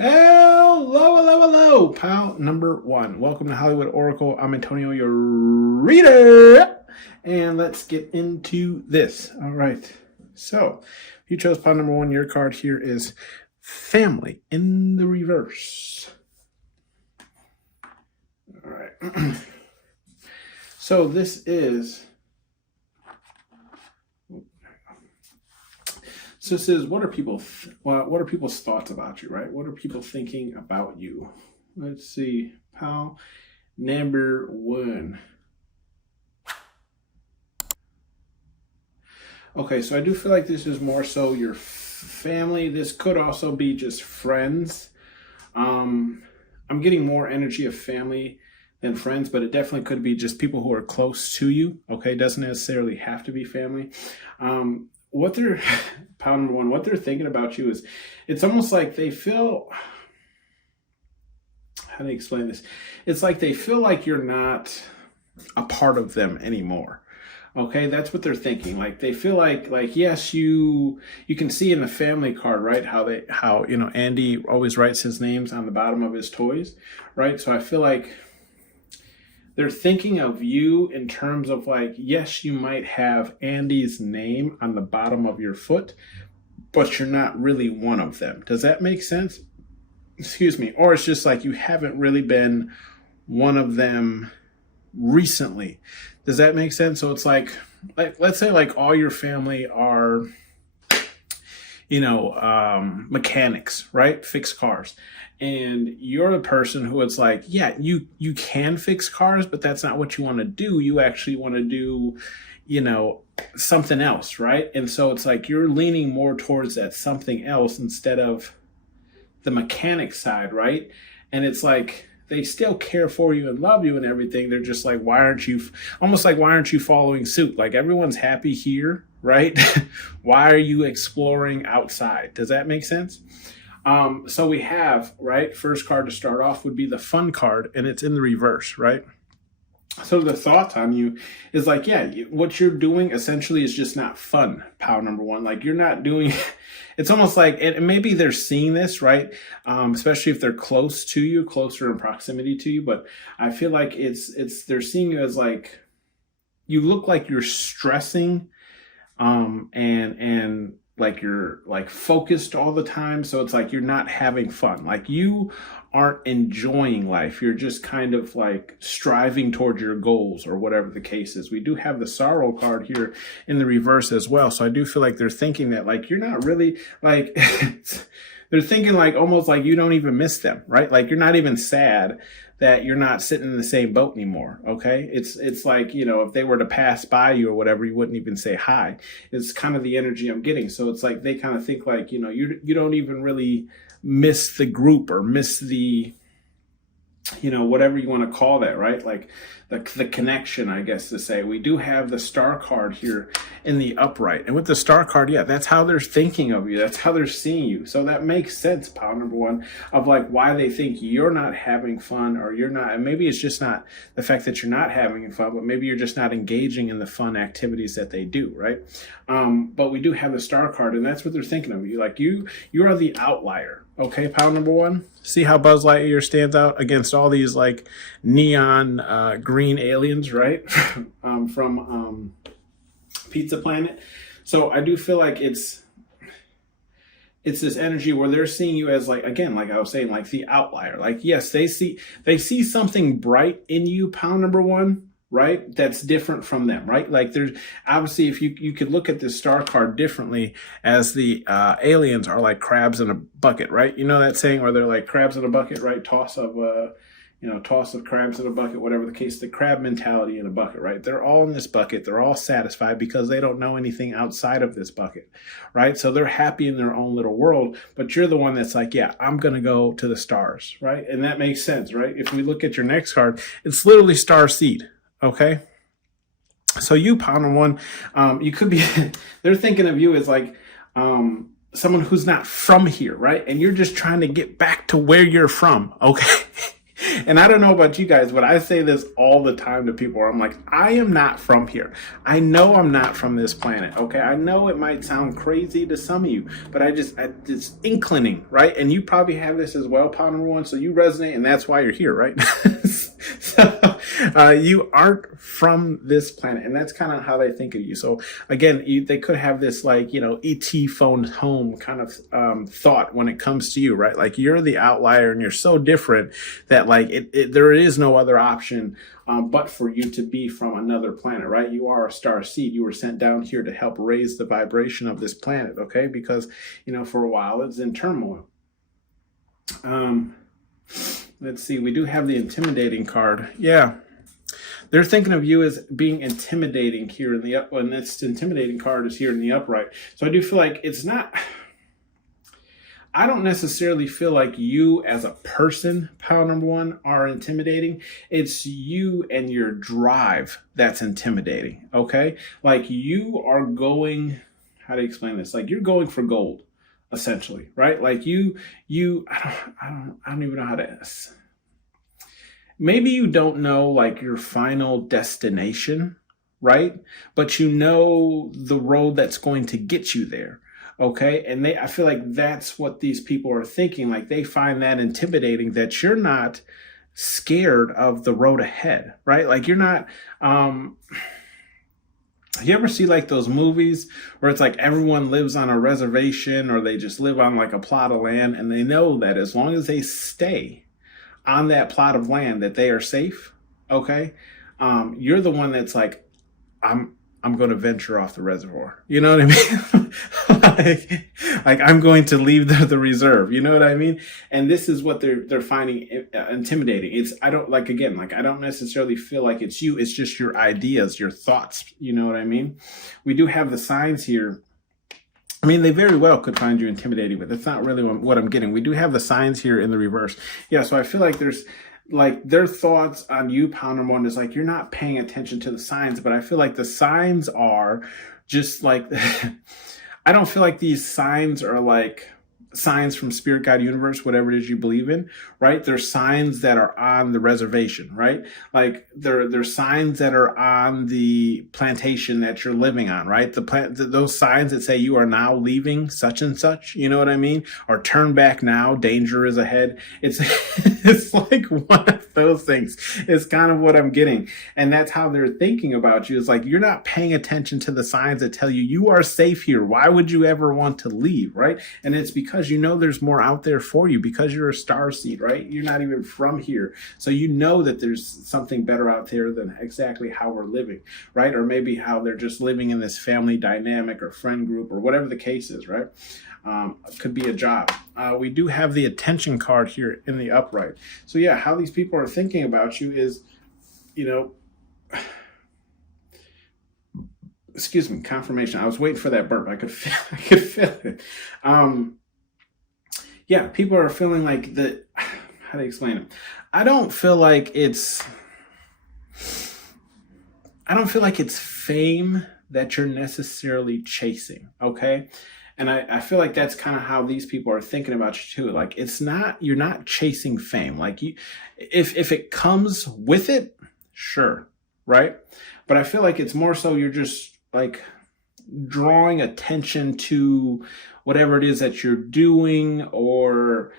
Hello, hello, hello, pal number one. Welcome to Hollywood Oracle. I'm Antonio, your reader. And let's get into this. All right. So, if you chose pile number one, your card here is family in the reverse. All right. So, this is. So this is what are people's thoughts about you, right? What are people thinking about you? Let's see, pal number one. Okay, so I do feel like this is more so your family. This could also be just friends. I'm getting more energy of family than friends, but it definitely could be just people who are close to you. Okay, doesn't necessarily have to be family. What they're pile number one, what they're thinking about you is, it's almost like they feel, how do you explain this? It's like they feel like you're not a part of them anymore. Okay, that's what they're thinking. Like they feel like yes, you can see in the family card, right? How Andy always writes his names on the bottom of his toys, right? So I feel like they're thinking of you in terms of like, yes, you might have Andy's name on the bottom of your foot, but you're not really one of them. Does that make sense? Excuse me. Or it's just like you haven't really been one of them recently. Does that make sense? So it's like let's say like all your family are, mechanics, right? Fix cars. And you're the person who it's like, yeah, you can fix cars, but that's not what you want to do. You actually want to do, something else, right? And so it's like you're leaning more towards that something else instead of the mechanic side, right? And it's like they still care for you and love you and everything. They're just like, why aren't you following suit? Like everyone's happy here, right? Why are you exploring outside? Does that make sense? So we have, right, first card to start off would be the fun card, and it's in the reverse, right? So the thought on you is like, yeah, what you're doing essentially is just not fun, pal number one. Like you're not doing, it's almost like, and maybe they're seeing this, right? Especially if they're closer in proximity to you. But I feel like they're seeing you as like, you look like you're stressing, and like you're like focused all the time. So it's like you're not having fun. Like you aren't enjoying life. You're just kind of like striving toward your goals or whatever the case is. We do have the sorrow card here in the reverse as well. So I do feel like they're thinking that like you're not really like they're thinking like almost like you don't even miss them, right? Like you're not even sad that you're not sitting in the same boat anymore, okay? It's like, if they were to pass by you or whatever, you wouldn't even say hi. It's kind of the energy I'm getting. So it's like they kind of think like, you don't even really miss the group or miss the, whatever you want to call that, right? Like the connection, I guess to say. We do have the star card here in the upright. And with the star card, yeah, that's how they're thinking of you. That's how they're seeing you. So that makes sense, pile number one, of like why they think you're not having fun or you're not. And maybe it's just not the fact that you're not having fun, but maybe you're just not engaging in the fun activities that they do, right? But we do have the star card, and that's what they're thinking of you. Like you are the outlier. Okay, pile number one. See how Buzz Lightyear stands out against all these like neon green aliens, right? from Pizza Planet. So I do feel like it's this energy where they're seeing you as like, again, like I was saying, like the outlier. Like, yes, they see something bright in you, pile number one, right? That's different from them, right? Like there's obviously, if you could look at this star card differently as the aliens are like crabs in a bucket, right? You know that saying where they're like crabs in a bucket, right? Toss of crabs in a bucket, whatever the case, the crab mentality in a bucket, right? They're all in this bucket. They're all satisfied because they don't know anything outside of this bucket, right? So they're happy in their own little world, but you're the one that's like, yeah, I'm going to go to the stars, right? And that makes sense, right? If we look at your next card, it's literally star seed. Okay. So you, pile number one, you could be, they're thinking of you as like, someone who's not from here, right? And you're just trying to get back to where you're from. Okay. And I don't know about you guys, but I say this all the time to people where I'm like, I am not from here. I know I'm not from this planet. Okay. I know it might sound crazy to some of you, but it's inclining, right? And you probably have this as well, Power Number One. So you resonate, and that's why you're here, right? So you aren't from this planet, and that's kind of how they think of you. So again, they could have this like, ET phone home kind of thought when it comes to you, right? Like you're the outlier and you're so different that like there is no other option but for you to be from another planet, right? You are a star seed. You were sent down here to help raise the vibration of this planet, okay? Because, for a while it's in turmoil. Let's see. We do have the intimidating card. Yeah. They're thinking of you as being intimidating here in the up, and this intimidating card is here in the upright. So I do feel like it's not, I don't necessarily feel like you as a person, Power Number One, are intimidating. It's you and your drive that's intimidating. Okay. Like you are going, how do you explain this? Like you're going for gold, essentially, right? Like I don't even know how to, maybe you don't know like your final destination, right? But you know the road that's going to get you there. Okay. And I feel like that's what these people are thinking. Like they find that intimidating, that you're not scared of the road ahead, right? Like you're not, you ever see like those movies where it's like everyone lives on a reservation or they just live on like a plot of land, and they know that as long as they stay on that plot of land that they are safe. Okay. You're the one that's like, I'm going to venture off the reservoir. You know what I mean? like I'm going to leave the reserve. You know what I mean? And this is what they're finding intimidating. I don't necessarily feel like it's you. It's just your ideas, your thoughts. You know what I mean? We do have the signs here. I mean, they very well could find you intimidating, but that's not really what I'm getting. We do have the signs here in the reverse. Yeah. So I feel like there's like their thoughts on you, Power Number One, is like you're not paying attention to the signs, but I feel like the signs are just like, I don't feel like these signs are like signs from Spirit, God, Universe, whatever it is you believe in, right? They're signs that are on the reservation, right? Like they're signs that are on the plantation that you're living on, right? Those signs that say you are now leaving such and such, you know what I mean? Or turn back now, danger is ahead. It's it's like one of those things. It's kind of what I'm getting. And that's how they're thinking about you. It's like you're not paying attention to the signs that tell you you are safe here. Why would you ever want to leave, right? And it's because there's more out there for you, because you're a star seed, right? You're not even from here. So you know that there's something better out there than exactly how we're living, right? Or maybe how they're just living in this family dynamic or friend group or whatever the case is, right? Could be a job. We do have the attention card here in the upright. So yeah, how these people are thinking about you is, excuse me, confirmation. I was waiting for that burp. I could feel it. Yeah, people are feeling like how do you explain it? I don't feel like it's fame that you're necessarily chasing. Okay. And I feel like that's kind of how these people are thinking about you too. Like you're not chasing fame. Like if it comes with it, sure. Right. But I feel like it's more so you're just like drawing attention to whatever it is that you're doing or,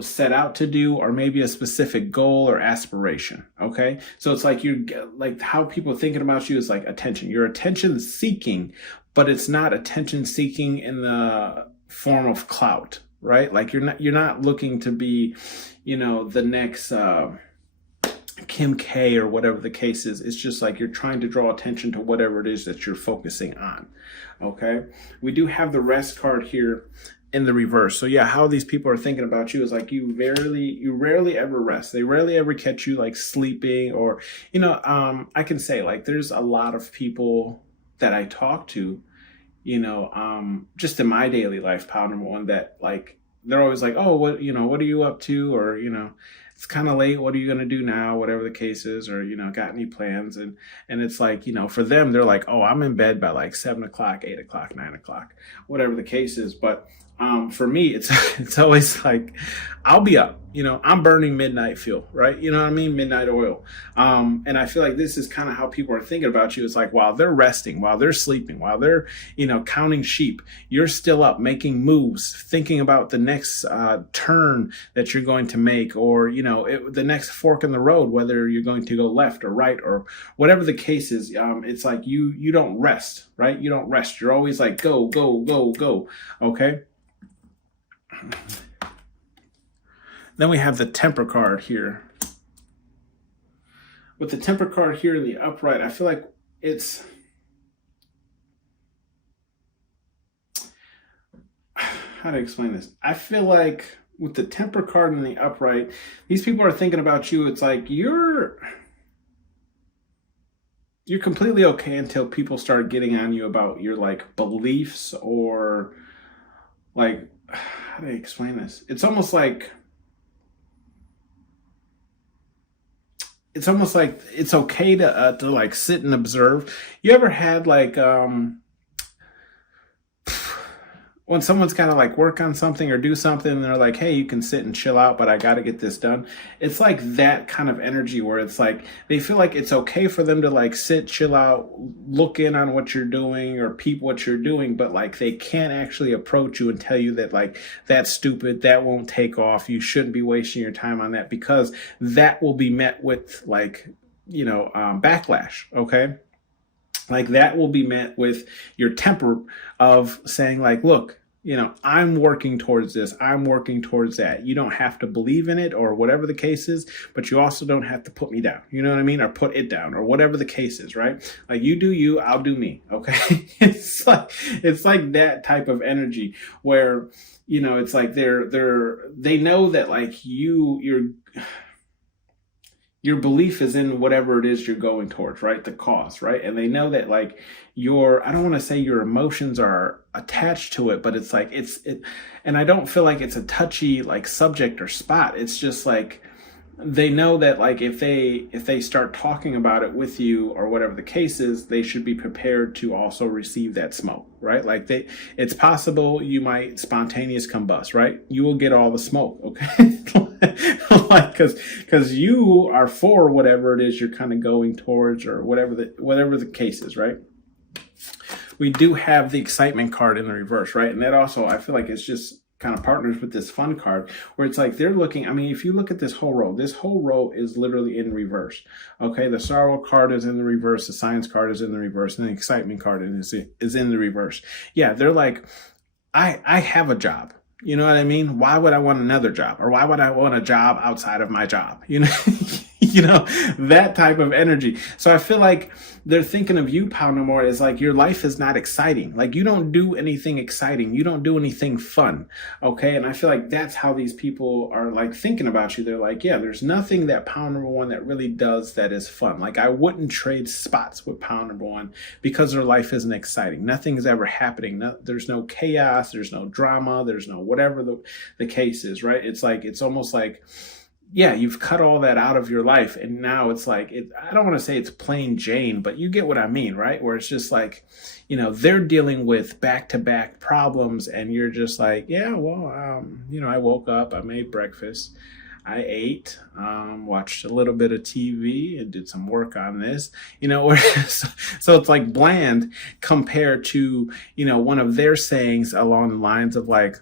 set out to do, or maybe a specific goal or aspiration. Okay. So it's like like how people are thinking about you is like attention. You're attention seeking, but it's not attention seeking in the form of clout, right? Like you're not looking to be, the next, Kim K or whatever the case is. It's just like you're trying to draw attention to whatever it is that you're focusing on. Okay. We do have the rest card here in the reverse. So yeah, how these people are thinking about you is like you rarely ever rest. They rarely ever catch you like sleeping or, I can say like there's a lot of people that I talk to, just in my daily life, Power Number One, that like, they're always like, oh, what are you up to? Or, it's kind of late. What are you going to do now? Whatever the case is, or, got any plans? And it's like, for them, they're like, oh, I'm in bed by like 7 o'clock, 8 o'clock, 9 o'clock, whatever the case is. But For me, it's it's always like I'll be up. I'm burning midnight fuel, right? You know what I mean? Midnight oil. And I feel like this is kind of how people are thinking about you. It's like while they're resting, while they're sleeping, while they're, counting sheep, you're still up making moves, thinking about the next turn that you're going to make, or, the next fork in the road, whether you're going to go left or right or whatever the case is. It's like you don't rest, right? You don't rest. You're always like, go, go, go, go. Okay. Then we have the temper card here. With the temper card here in the upright, I feel like it's, how to explain this? I feel like with the temper card in the upright, these people are thinking about you. It's like you're completely okay until people start getting on you about your like beliefs, or like, how do I explain this? It's almost like it's okay to like sit and observe. You ever had like when someone's got to like work on something or do something, and they're like, hey, you can sit and chill out, but I got to get this done. It's like that kind of energy where it's like they feel like it's okay for them to like sit, chill out, look in on what you're doing or peep what you're doing, but like they can't actually approach you and tell you that like that's stupid, that won't take off, you shouldn't be wasting your time on that, because that will be met with like, backlash. Okay. Like that will be met with your temper of saying like, look, I'm working towards this. I'm working towards that. You don't have to believe in it or whatever the case is, but you also don't have to put me down. You know what I mean? Or put it down or whatever the case is, right? Like you do you, I'll do me. Okay. It's like that type of energy where, it's like they know that like your belief is in whatever it is you're going towards, right? The cause, right? And they know that like I don't want to say your emotions are attached to it, but it's like, and I don't feel like it's a touchy like subject or spot. It's just like, they know that like if they start talking about it with you or whatever the case is, they should be prepared to also receive that smoke, right? Like it's possible you might spontaneous combust, right? You will get all the smoke, okay? Like because you are for whatever it is you're kind of going towards, or whatever the case is, right? We do have the excitement card in the reverse, right? And that also, I feel like it's just kind of partners with this fun card where it's like they're looking, if you look at this whole row is literally in reverse. Okay, the sorrow card is in the reverse, the science card is in the reverse, and the excitement card is in the reverse. Yeah, they're like, I have a job. You know what I mean? Why would I want another job? Or why would I want a job outside of my job? That type of energy. So I feel like they're thinking of you, Pounder, more as like your life is not exciting. Like you don't do anything exciting. You don't do anything fun. Okay. And I feel like that's how these people are like thinking about you. They're like, yeah, there's nothing that Pound Number One that really does that is fun. Like I wouldn't trade spots with Pound Number One because their life isn't exciting. Nothing's ever happening. There's no chaos. There's no drama. There's no whatever the case is, right? It's like, it's almost like, yeah, you've cut all that out of your life. And now it's like, I don't want to say it's plain Jane, but you get what I mean, right? Where it's just like, they're dealing with back-to-back problems. And you're just like, yeah, well, I woke up, I made breakfast, I ate, watched a little bit of TV and did some work on this, so it's like bland compared to, one of their sayings along the lines of like,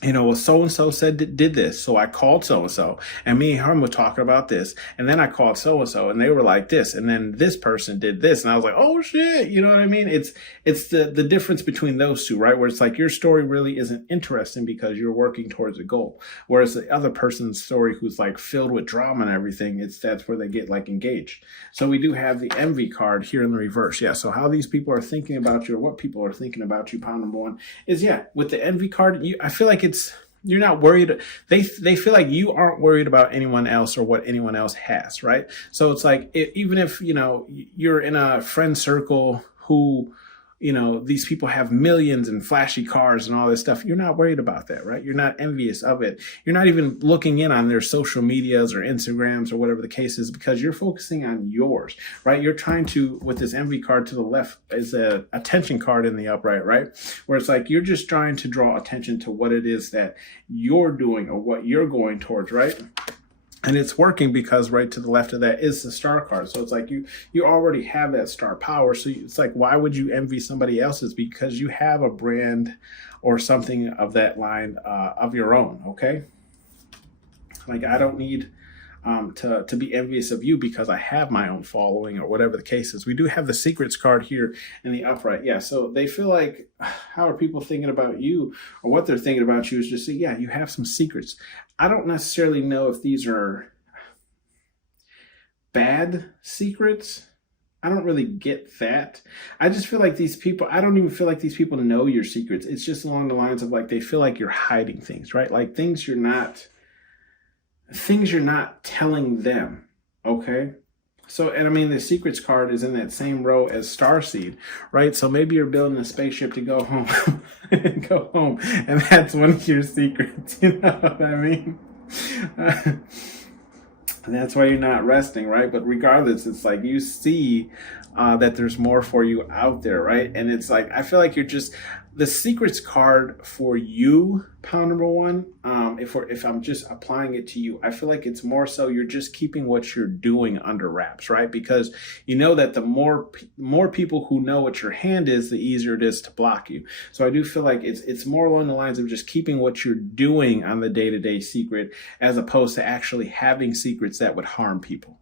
well, so-and-so said did this. So I called so-and-so and me and her were talking about this. And then I called so-and-so and they were like this. And then this person did this. And I was like, oh shit. You know what I mean? It's the difference between those two, right? Where it's like your story really isn't interesting because you're working towards a goal. Whereas the other person's story who's like filled with drama and everything, that's where they get like engaged. So we do have the envy card here in the reverse. Yeah. So how these people are thinking about you, or what people are thinking about you, Pound Number One, is with the envy card, I feel like you're not worried. They feel like you aren't worried about anyone else or what anyone else has, right? So it's like, even if, you're in a friend circle who these people have millions and flashy cars and all this stuff. You're not worried about that, right? You're not envious of it. You're not even looking in on their social medias or Instagrams or whatever the case is, because you're focusing on yours, right? You're trying to, with this envy card to the left is a attention card in the upright, right? Where it's like you're just trying to draw attention to what it is that you're doing or what you're going towards, right? And it's working because right to the left of that is the star card. So it's like you already have that star power. So it's like, why would you envy somebody else's? Because you have a brand or something of that line of your own, okay? Like, I don't need to be envious of you because I have my own following or whatever the case is. We do have the secrets card here in the upright. Yeah, so they feel like, how are people thinking about you? Or what they're thinking about you is just, yeah, you have some secrets. I don't necessarily know if these are bad secrets. I don't really get that. I just feel like these people, I don't even feel like these people know your secrets. It's just along the lines of like, they feel like you're hiding things, right? Like things you're not telling them, okay? So, and I mean, the secrets card is in that same row as Starseed, right? So maybe you're building a spaceship to go home, and that's one of your secrets, you know what I mean? And that's why you're not resting, right? But regardless, it's like you see that there's more for you out there, right? And it's like, I feel like you're just, the secrets card for you, pile number one, if I'm just applying it to you, I feel like it's more so you're just keeping what you're doing under wraps, right? Because you know that the more people who know what your hand is, the easier it is to block you. So I do feel like it's more along the lines of just keeping what you're doing on the day-to-day secret, as opposed to actually having secrets that would harm people,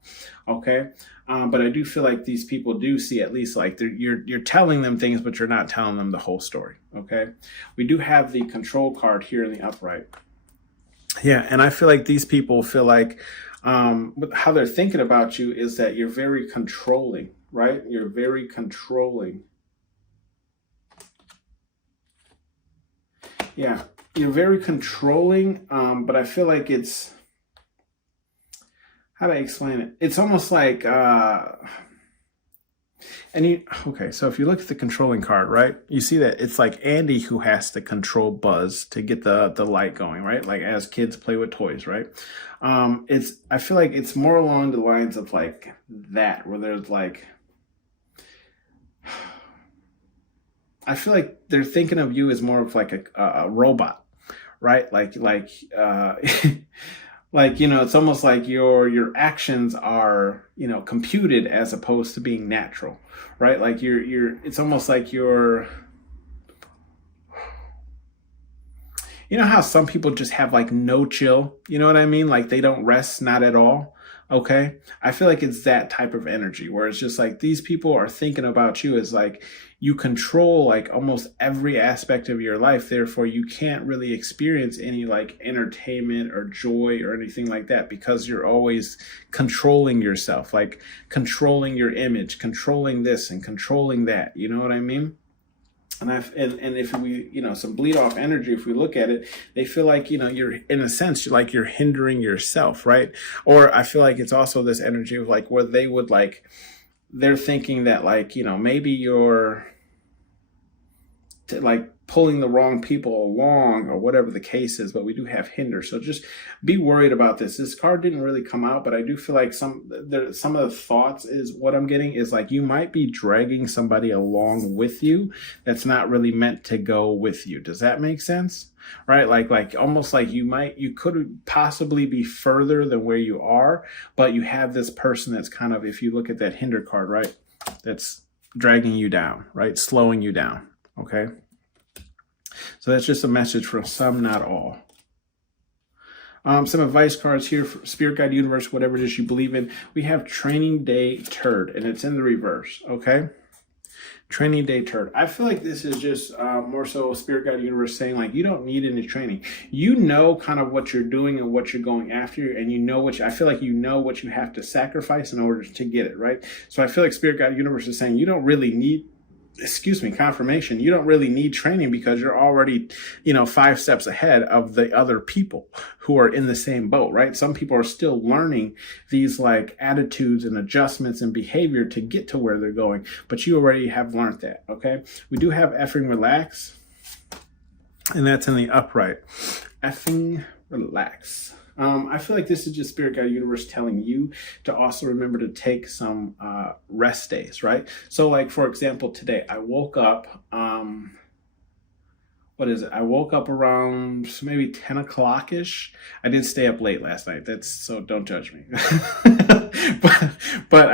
okay? But I do feel like these people do see at least like you're telling them things, but you're not telling them the whole story. Okay. We do have the control card here in the upright. Yeah. And I feel like these people feel like how they're thinking about you is that you're very controlling, right? You're very controlling. Yeah. You're very controlling. But I feel like it's, how do I explain it? It's almost like, okay, so if you look at the controlling card, right, you see that it's like Andy who has to control Buzz to get the light going, right? Like as kids play with toys, right? I feel like it's more along the lines of like that, where there's like, I feel like they're thinking of you as more of like a robot, right? Like, like, it's almost like your actions are, computed as opposed to being natural, right? Like it's almost like you know how some people just have like no chill, you know what I mean? Like they don't rest, not at all. Okay. I feel like it's that type of energy where it's just like these people are thinking about you as like you control like almost every aspect of your life. Therefore, you can't really experience any like entertainment or joy or anything like that because you're always controlling yourself, like controlling your image, controlling this and controlling that. You know what I mean? And if we, some bleed off energy, if we look at it, they feel like, you're in a sense, like you're hindering yourself, right? Or I feel like it's also this energy of like where they would like, they're thinking that like, maybe you're like pulling the wrong people along or whatever the case is, but we do have hinder. So just be worried about this. This card didn't really come out, but I do feel like some of the thoughts is what I'm getting is like you might be dragging somebody along with you that's not really meant to go with you. Does that make sense? Right? Like almost like you could possibly be further than where you are, but you have this person that's kind of, if you look at that hinder card, right, that's dragging you down, right? Slowing you down. Okay. So that's just a message for some, not all. Some advice cards here for Spirit Guide Universe, whatever it is you believe in. We have Training Day Turd, and it's in the reverse, okay? Training Day Turd. I feel like this is just more so Spirit Guide Universe saying, like, you don't need any training. You know kind of what you're doing and what you're going after, and I feel like you know what you have to sacrifice in order to get it, right? So I feel like Spirit Guide Universe is saying you don't really need confirmation, you don't really need training because you're already, 5 steps ahead of the other people who are in the same boat, right? Some people are still learning these like attitudes and adjustments and behavior to get to where they're going, but you already have learned that, okay? We do have effing relax, and that's in the upright. Effing relax. I feel like this is just Spirit Guide Universe telling you to also remember to take some rest days, right? So like, for example, today I woke up, what is it? I woke up around maybe 10 o'clock-ish. I did stay up late last night. So don't judge me. but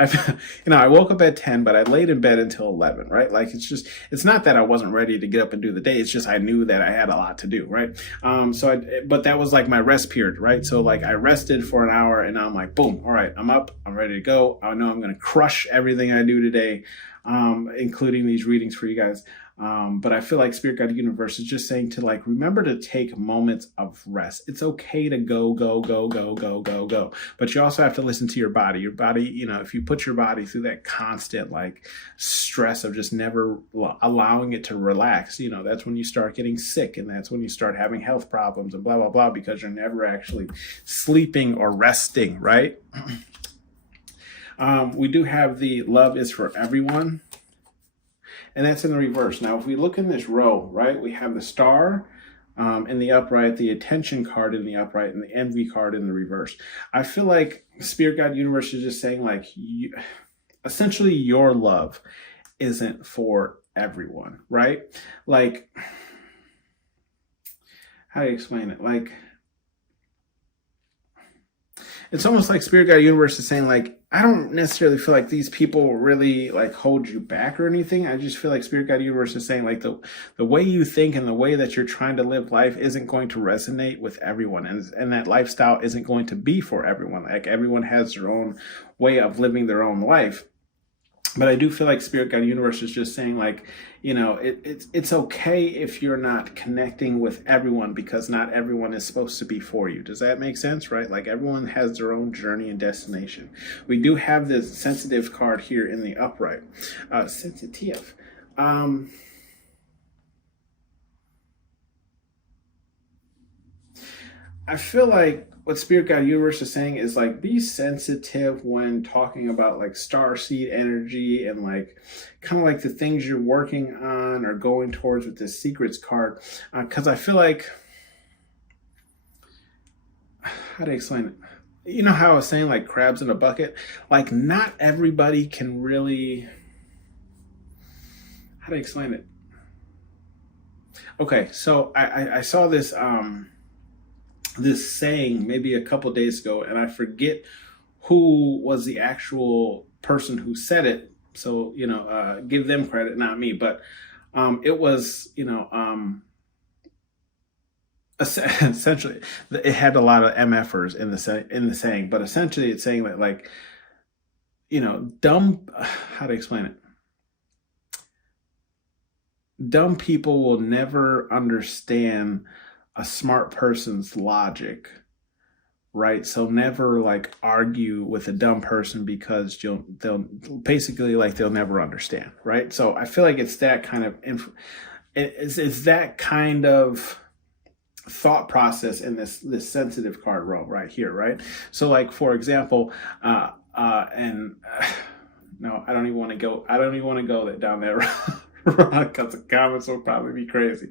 I woke up at 10, but I laid in bed until 11, right? Like, it's not that I wasn't ready to get up and do the day. It's just I knew that I had a lot to do, right? But that was like my rest period, right? So like I rested for an hour and I'm like, boom, all right, I'm up, I'm ready to go. I know I'm going to crush everything I do today, including these readings for you guys. But I feel like Spirit Guide Universe is just saying to like, remember to take moments of rest. It's okay to go, but you also have to listen to your body. Your body, if you put your body through that constant like stress of just never allowing it to relax, that's when you start getting sick, and that's when you start having health problems and blah, blah, blah, because you're never actually sleeping or resting, right? We do have the love is for everyone. And that's in the reverse. Now, if we look in this row, right, we have the star in the upright, the attention card in the upright, and the envy card in the reverse. I feel like Spirit Guide Universe is just saying, like, essentially your love isn't for everyone, right? Like, how do you explain it? Like, it's almost like Spirit Guide Universe is saying, like, I don't necessarily feel like these people really like hold you back or anything. I just feel like Spirit Guide Universe is saying like the way you think and the way that you're trying to live life isn't going to resonate with everyone. And that lifestyle isn't going to be for everyone. Like, everyone has their own way of living their own life. But I do feel like Spirit Guide Universe is just saying, like, it's okay if you're not connecting with everyone, because not everyone is supposed to be for you. Does that make sense, right? Like, everyone has their own journey and destination. We do have this sensitive card here in the upright. Sensitive. I feel like what Spirit Guide Universe is saying is like, be sensitive when talking about like starseed energy and like kind of like the things you're working on or going towards with this secrets card. Because I feel like, how do I explain it? You know how I was saying like crabs in a bucket? Like, not everybody can really, how do I explain it? Okay, so I saw this this saying maybe a couple days ago, and I forget who was the actual person who said it. So, give them credit, not me. But it was, essentially, it had a lot of MFers in the saying, but essentially it's saying that, like, dumb, how to explain it? Dumb people will never understand a smart person's logic, right? So never like argue with a dumb person, because they'll never understand, right? So I feel like it's that kind of it's that kind of thought process in this sensitive card row right here, right? So like, for example, no, I don't even want to go down that road, because the comments will probably be crazy.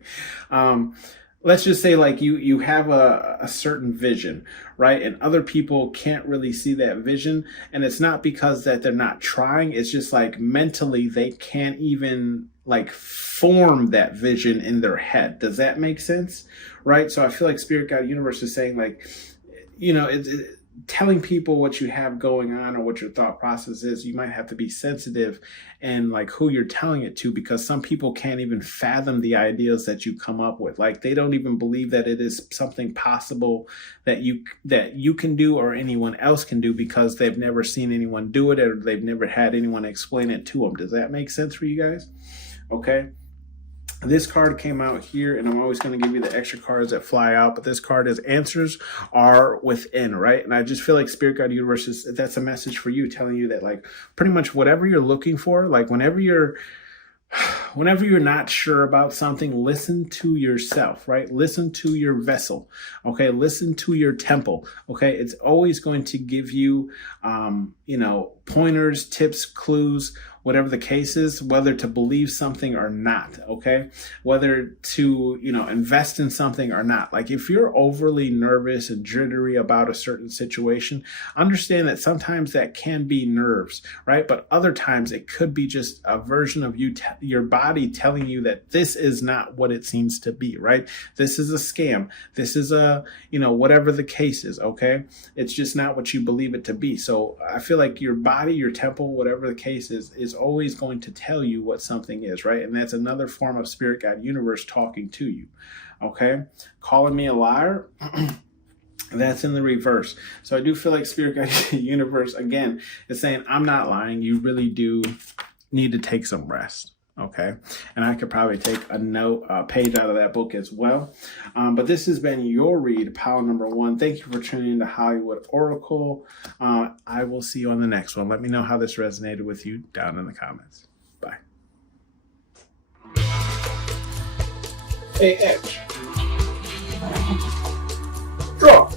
Let's just say like you have a certain vision, right? And other people can't really see that vision. And it's not because that they're not trying. It's just like mentally they can't even like form that vision in their head. Does that make sense? Right? So I feel like Spirit Guide Universe is saying like, telling people what you have going on or what your thought process is, you might have to be sensitive and like who you're telling it to, because some people can't even fathom the ideas that you come up with. Like, they don't even believe that it is something possible that you can do or anyone else can do, because they've never seen anyone do it or they've never had anyone explain it to them. Does that make sense for you guys? Okay. This card came out here, and I'm always going to give you the extra cards that fly out, but this card is answers are within, right? And I just feel like Spirit Guide Universe that's a message for you, telling you that like pretty much whatever you're looking for, like whenever you're Whenever you're not sure about something, listen to yourself, right? Listen to your vessel, okay? Listen to your temple, okay? It's always going to give you, pointers, tips, clues, whatever the case is, whether to believe something or not, okay? Whether to, invest in something or not. Like if you're overly nervous and jittery about a certain situation, understand that sometimes that can be nerves, right? But other times it could be just a version of your body telling you that this is not what it seems to be, right? This is a scam. This is whatever the case is, okay? It's just not what you believe it to be. So I feel like your body, your temple, whatever the case is always going to tell you what something is, right? And that's another form of spirit, God, universe talking to you, okay? Calling me a liar, that's in the reverse. So I do feel like spirit, God, universe, again, is saying, I'm not lying. You really do need to take some rest. Okay. And I could probably take a page out of that book as well. But this has been your read, pile number 1. Thank you for tuning in to Hollywood Oracle. I will see you on the next one. Let me know how this resonated with you down in the comments. Bye. Hey, Edge. Draw.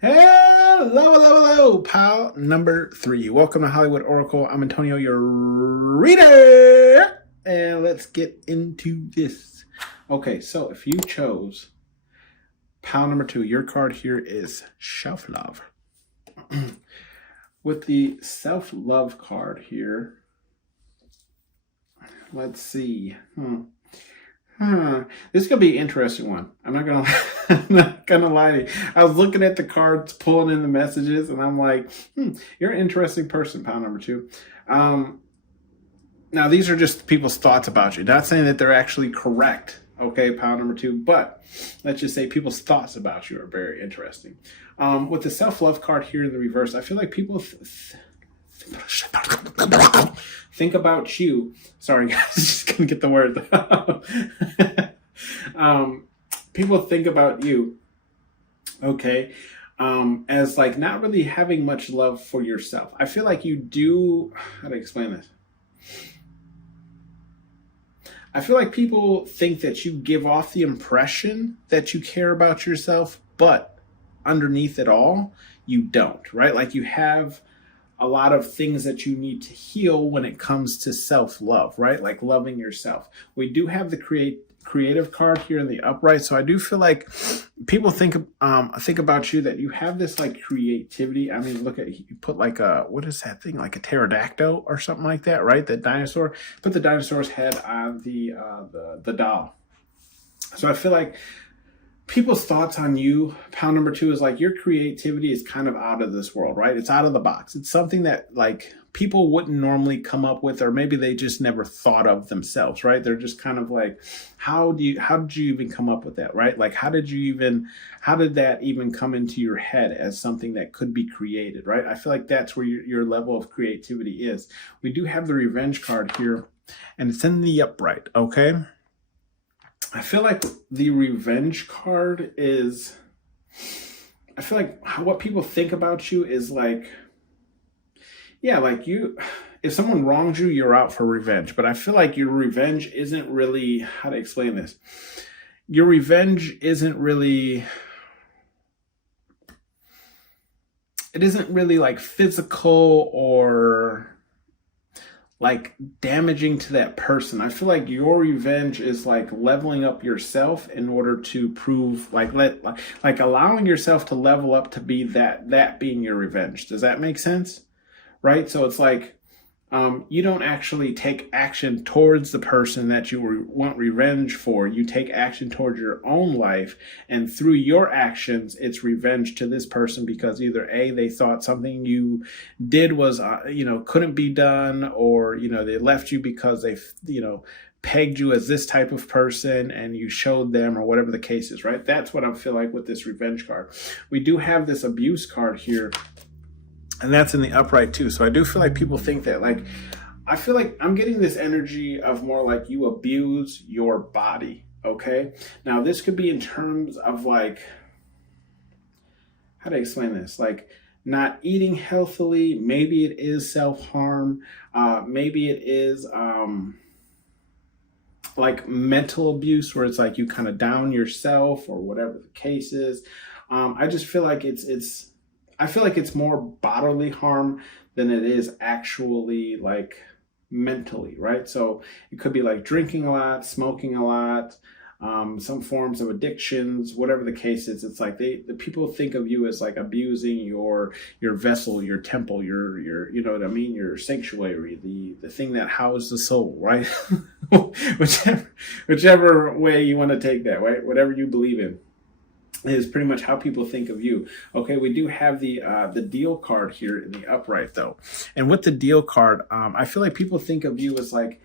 Hello, pal number 3. Welcome to Hollywood Oracle. I'm Antonio, your reader. And let's get into this. Okay, so if you chose pal number 2, your card here is self-love. With the self-love card here, let's see. This could be an interesting one. I'm not gonna lie to you. I was looking at the cards, pulling in the messages, and I'm like, you're an interesting person, pal number 2. Now these are just people's thoughts about you. Not saying that they're actually correct, okay, pal number 2, but let's just say people's thoughts about you are very interesting. With the self-love card here in the reverse, I feel like people think about you. Sorry, guys, just couldn't get the word. People think about you, okay, as like not really having much love for yourself. I feel like you do. How to explain this? I feel like people think that you give off the impression that you care about yourself, but underneath it all, you don't, right? Like you have a lot of things that you need to heal when it comes to self-love, right? Like loving yourself. We do have the creative card here in the upright. So I do feel like people think about you that you have this like creativity. I mean, look at, you put like what is that thing? Like a pterodactyl or something like that, right? The dinosaur. Put the dinosaur's head on the doll. So I feel like people's thoughts on you, pal number 2, is like your creativity is kind of out of this world, right? It's out of the box. It's something that like people wouldn't normally come up with, or maybe they just never thought of themselves, right? They're just kind of like, how did you even come up with that, right? Like, how did that even come into your head as something that could be created, right? I feel like that's where your level of creativity is. We do have the revenge card here, and it's in the upright, okay? I feel like the revenge card is, I feel like what people think about you is like, yeah, like you, if someone wrongs you, you're out for revenge. But I feel like your revenge isn't really, how to explain this? Your revenge isn't really, it isn't really like physical or like damaging to that person. I feel like your revenge is like leveling up yourself in order to prove like allowing yourself to level up to be that being your revenge. Does that make sense? Right? So it's like you don't actually take action towards the person that you want revenge for. You take action towards your own life, and through your actions, it's revenge to this person because either A, they thought something you did was, couldn't be done, or, they left you because they, pegged you as this type of person and you showed them, or whatever the case is, right? That's what I feel like with this revenge card. We do have this abuse card here, and that's in the upright too. So I do feel like people think that, like, I feel like I'm getting this energy of more like you abuse your body, okay? Now, this could be in terms of like, how to explain this? Like not eating healthily. Maybe it is self-harm. Maybe it is like mental abuse where it's like you kind of down yourself or whatever the case is. I just feel like I feel like it's more bodily harm than it is actually like mentally, right? So it could be like drinking a lot, smoking a lot, some forms of addictions, whatever the case is. It's like the people think of you as like abusing your vessel, your temple, your you know what I mean, your sanctuary, the thing that houses the soul, right? whichever way you want to take that, right? Whatever you believe in is pretty much how people think of you. Okay, we do have the deal card here in the upright though, and with the deal card, I feel like people think of you as like.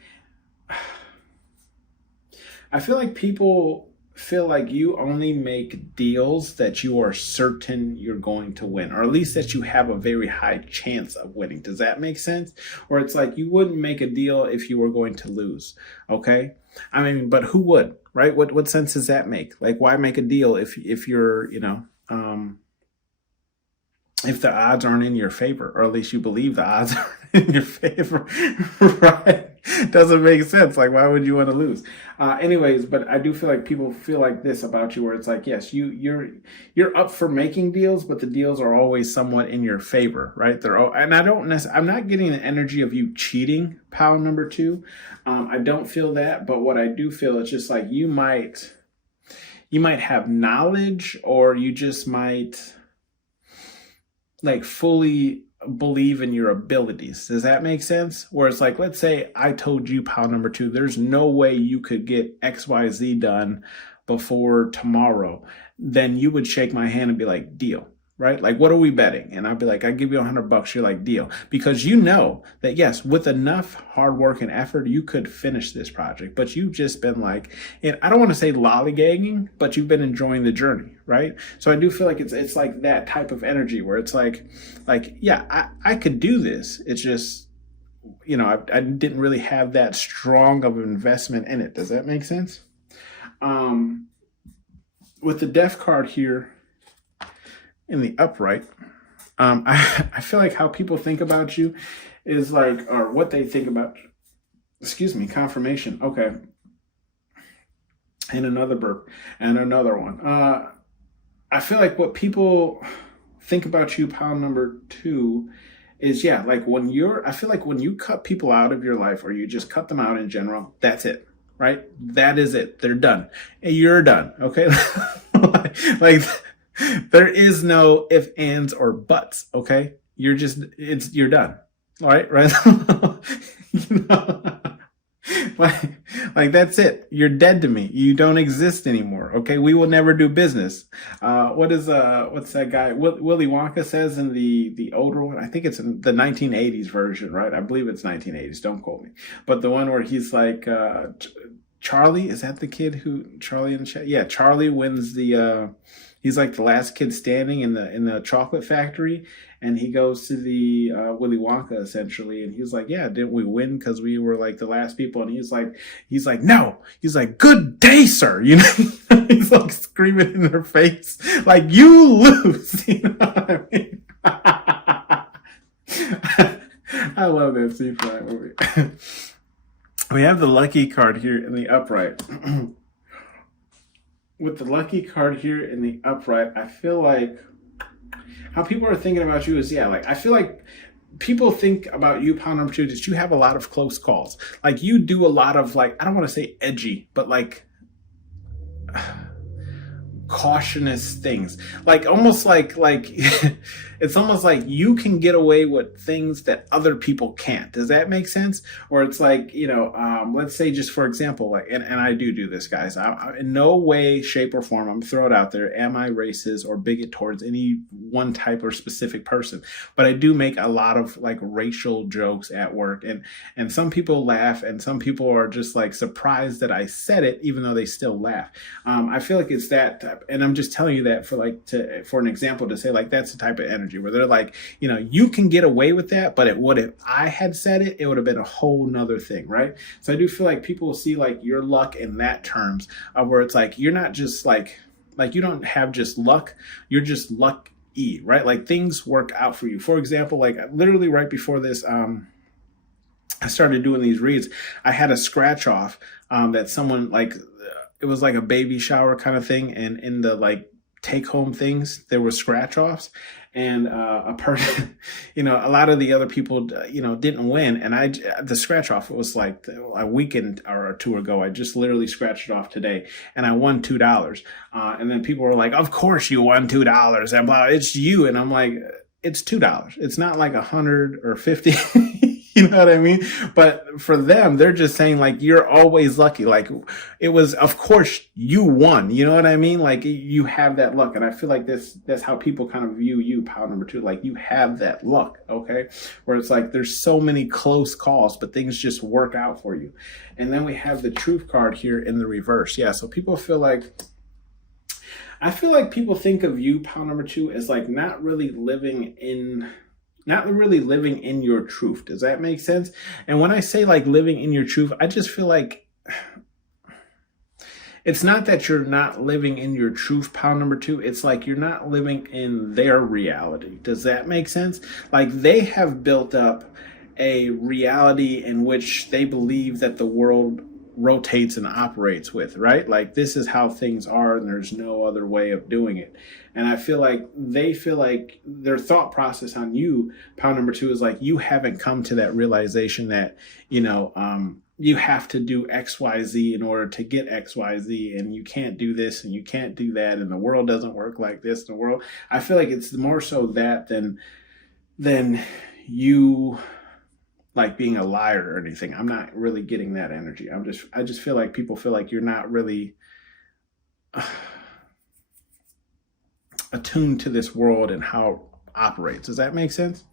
I feel like people feel like you only make deals that you are certain you're going to win, or at least that you have a very high chance of winning. Does that make sense? Or it's like you wouldn't make a deal if you were going to lose. Okay? I mean, but who would, right? What sense does that make? Like, why make a deal if you're, if the odds aren't in your favor, or at least you believe the odds are in your favor, right? Doesn't make sense. Like, why would you want to lose? Anyways, but I do feel like people feel like this about you, where it's like, yes, you're up for making deals, but the deals are always somewhat in your favor, right? And I'm not getting the energy of you cheating, pal number 2. I don't feel that, but what I do feel is just like you might have knowledge, or you just might like fully believe in your abilities. Does that make sense? Where it's like, let's say I told you, pal number 2, there's no way you could get XYZ done before tomorrow. Then you would shake my hand and be like, deal, right? Like, what are we betting? And I'd be like, I give you $100. You're like, deal. Because you know that yes, with enough hard work and effort, you could finish this project, but you've just been like, and I don't want to say lollygagging, but you've been enjoying the journey, right? So I do feel like it's like that type of energy where it's like, yeah, I could do this. It's just, I didn't really have that strong of an investment in it. Does that make sense? With the death card here in the upright, I feel like how people think about you is like, or what they think about, confirmation. Okay. And another burp and another one. I feel like what people think about you, pile number 2, is like I feel like when you cut people out of your life, or you just cut them out in general, that's it, right? That is it. They're done. You're done. Okay. like there is no if, ands, or buts. Okay. You're done. All right. Right. Like that's it. You're dead to me. You don't exist anymore. Okay. We will never do business. What's that guy? Willy Wonka says in the older one. I think it's in the 1980s version, right? I believe it's 1980s. Don't quote me. But the one where he's like, Charlie, is that the kid who Charlie in the chat? Yeah. Charlie wins he's like the last kid standing in the chocolate factory, and he goes to the Willy Wonka essentially, and he's like, yeah, didn't we win because we were like the last people? And he's like, no, he's like, good day, sir. He's like screaming in their face, like, you lose. You know what I mean? I love that scene from that movie. We have the lucky card here in the upright. With the lucky card here in the upright, I feel like how people are thinking about you is, I feel like people think about you, pile number 2, that you have a lot of close calls. Like you do a lot of I don't want to say edgy, but like cautious things. Like almost like it's almost like you can get away with things that other people can't. Does that make sense? Or it's like, let's say just for example, and I do this, guys. I in no way, shape, or form, I'm throw it out there, am I racist or bigot towards any one type or specific person. But I do make a lot of like racial jokes at work, and some people laugh, and some people are just like surprised that I said it, even though they still laugh. I feel like it's that type, and I'm just telling you that for an example to say like that's the type of energy where they're like, you can get away with that, but if I had said it, it would have been a whole nother thing, right? So I do feel like people will see like your luck in that terms of where it's like you're not just like you don't have just luck, you're just luck right? Like things work out for you. For example, like literally right before this, I started doing these reads, I had a scratch off that someone like, it was like a baby shower kind of thing. And in the like take home things, there were scratch offs. And a person, a lot of the other people, didn't win. And the scratch off, it was like a weekend or two ago. I just literally scratched it off today and I won $2. And then people were like, of course you won $2 and blah, it's you. And I'm like, it's $2. It's not like 100 or 50. You know what I mean? But for them, they're just saying like, you're always lucky. Like it was, of course you won. You know what I mean? Like you have that luck. And I feel like that's how people kind of view you, pile number 2. Like you have that luck. Okay. Where it's like, there's so many close calls, but things just work out for you. And then we have the truth card here in the reverse. Yeah. So people feel like, I feel like people think of you, pile number 2, as like not really living in your truth. Does that make sense? And when I say like living in your truth, I just feel like it's not that you're not living in your truth, pile number 2. It's like you're not living in their reality. Does that make sense? Like they have built up a reality in which they believe that the world rotates and operates with, right? Like this is how things are and there's no other way of doing it. And I feel like they feel like their thought process on you, pile number 2, is like you haven't come to that realization that, you have to do XYZ in order to get XYZ, and you can't do this and you can't do that, and the world doesn't work like this. The world, I feel like it's more so that than you like being a liar or anything. I'm not really getting that energy. I just feel like people feel like you're not really attuned to this world and how it operates. Does that make sense?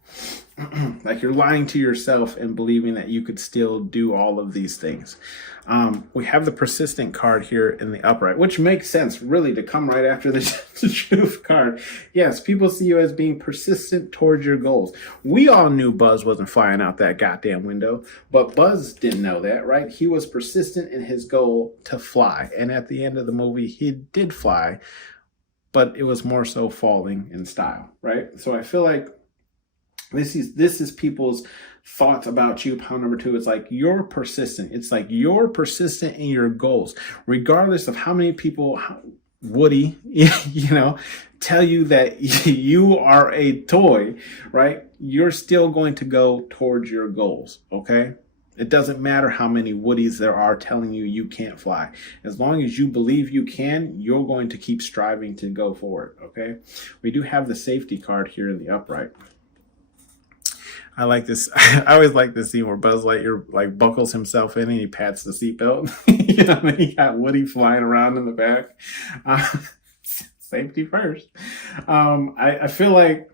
Like you're lying to yourself and believing that you could still do all of these things. We have the persistent card here in the upright, which makes sense really to come right after the truth card. Yes, people see you as being persistent towards your goals. We all knew Buzz wasn't flying out that goddamn window, but Buzz didn't know that, right? He was persistent in his goal to fly. And at the end of the movie, he did fly, but it was more so falling in style, right? So I feel like this is people's thoughts about you, pile number 2. It's like you're persistent. It's like you're persistent in your goals, regardless of how many people, Woody, tell you that you are a toy, right? You're still going to go towards your goals, okay? It doesn't matter how many Woodies there are telling you you can't fly. As long as you believe you can, you're going to keep striving to go forward, okay? We do have the safety card here in the upright. I like this. I always like this scene where Buzz Lightyear like buckles himself in and he pats the seatbelt. And then you got Woody flying around in the back. Safety first. I feel like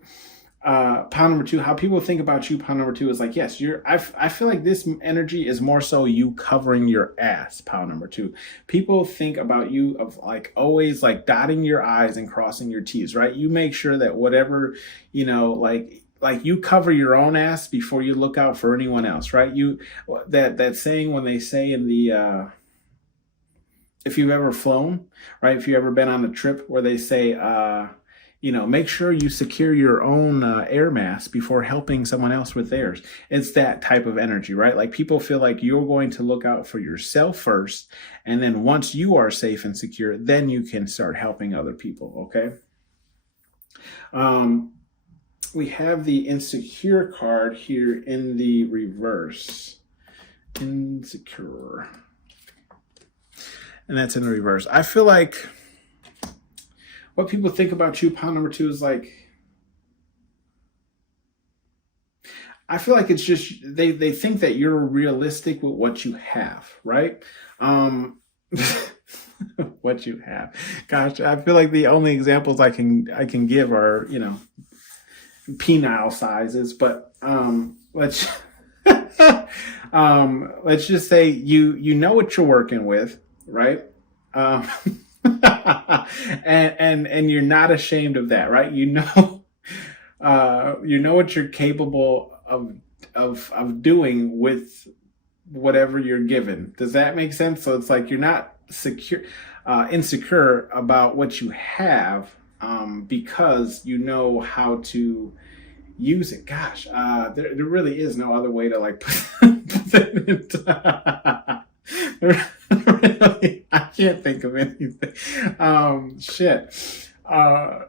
pile number 2, how people think about you, pile number 2, is like, yes, I feel like this energy is more so you covering your ass, pile number 2. People think about you of like always like dotting your I's and crossing your T's, right? You make sure that whatever, like you cover your own ass before you look out for anyone else, right? That saying when they say in the, if you've ever flown, right? If you've ever been on a trip where they say, make sure you secure your own air mask before helping someone else with theirs. It's that type of energy, right? Like people feel like you're going to look out for yourself first. And then once you are safe and secure, then you can start helping other people. Okay. We have the insecure card here in the reverse. Insecure. And that's in the reverse. I feel like what people think about you, pile number 2, is like, I feel like it's just, they think that you're realistic with what you have, right? What you have. Gosh, I feel like the only examples I can give are, penile sizes, but let's just say you know what you're working with, right? And you're not ashamed of that, right? You know what you're capable of doing with whatever you're given. Does that make sense? So it's like you're not insecure about what you have. because you know how to use it. Gosh, there really is no other way to like put it into, really, I can't think of anything. Shit. Oh,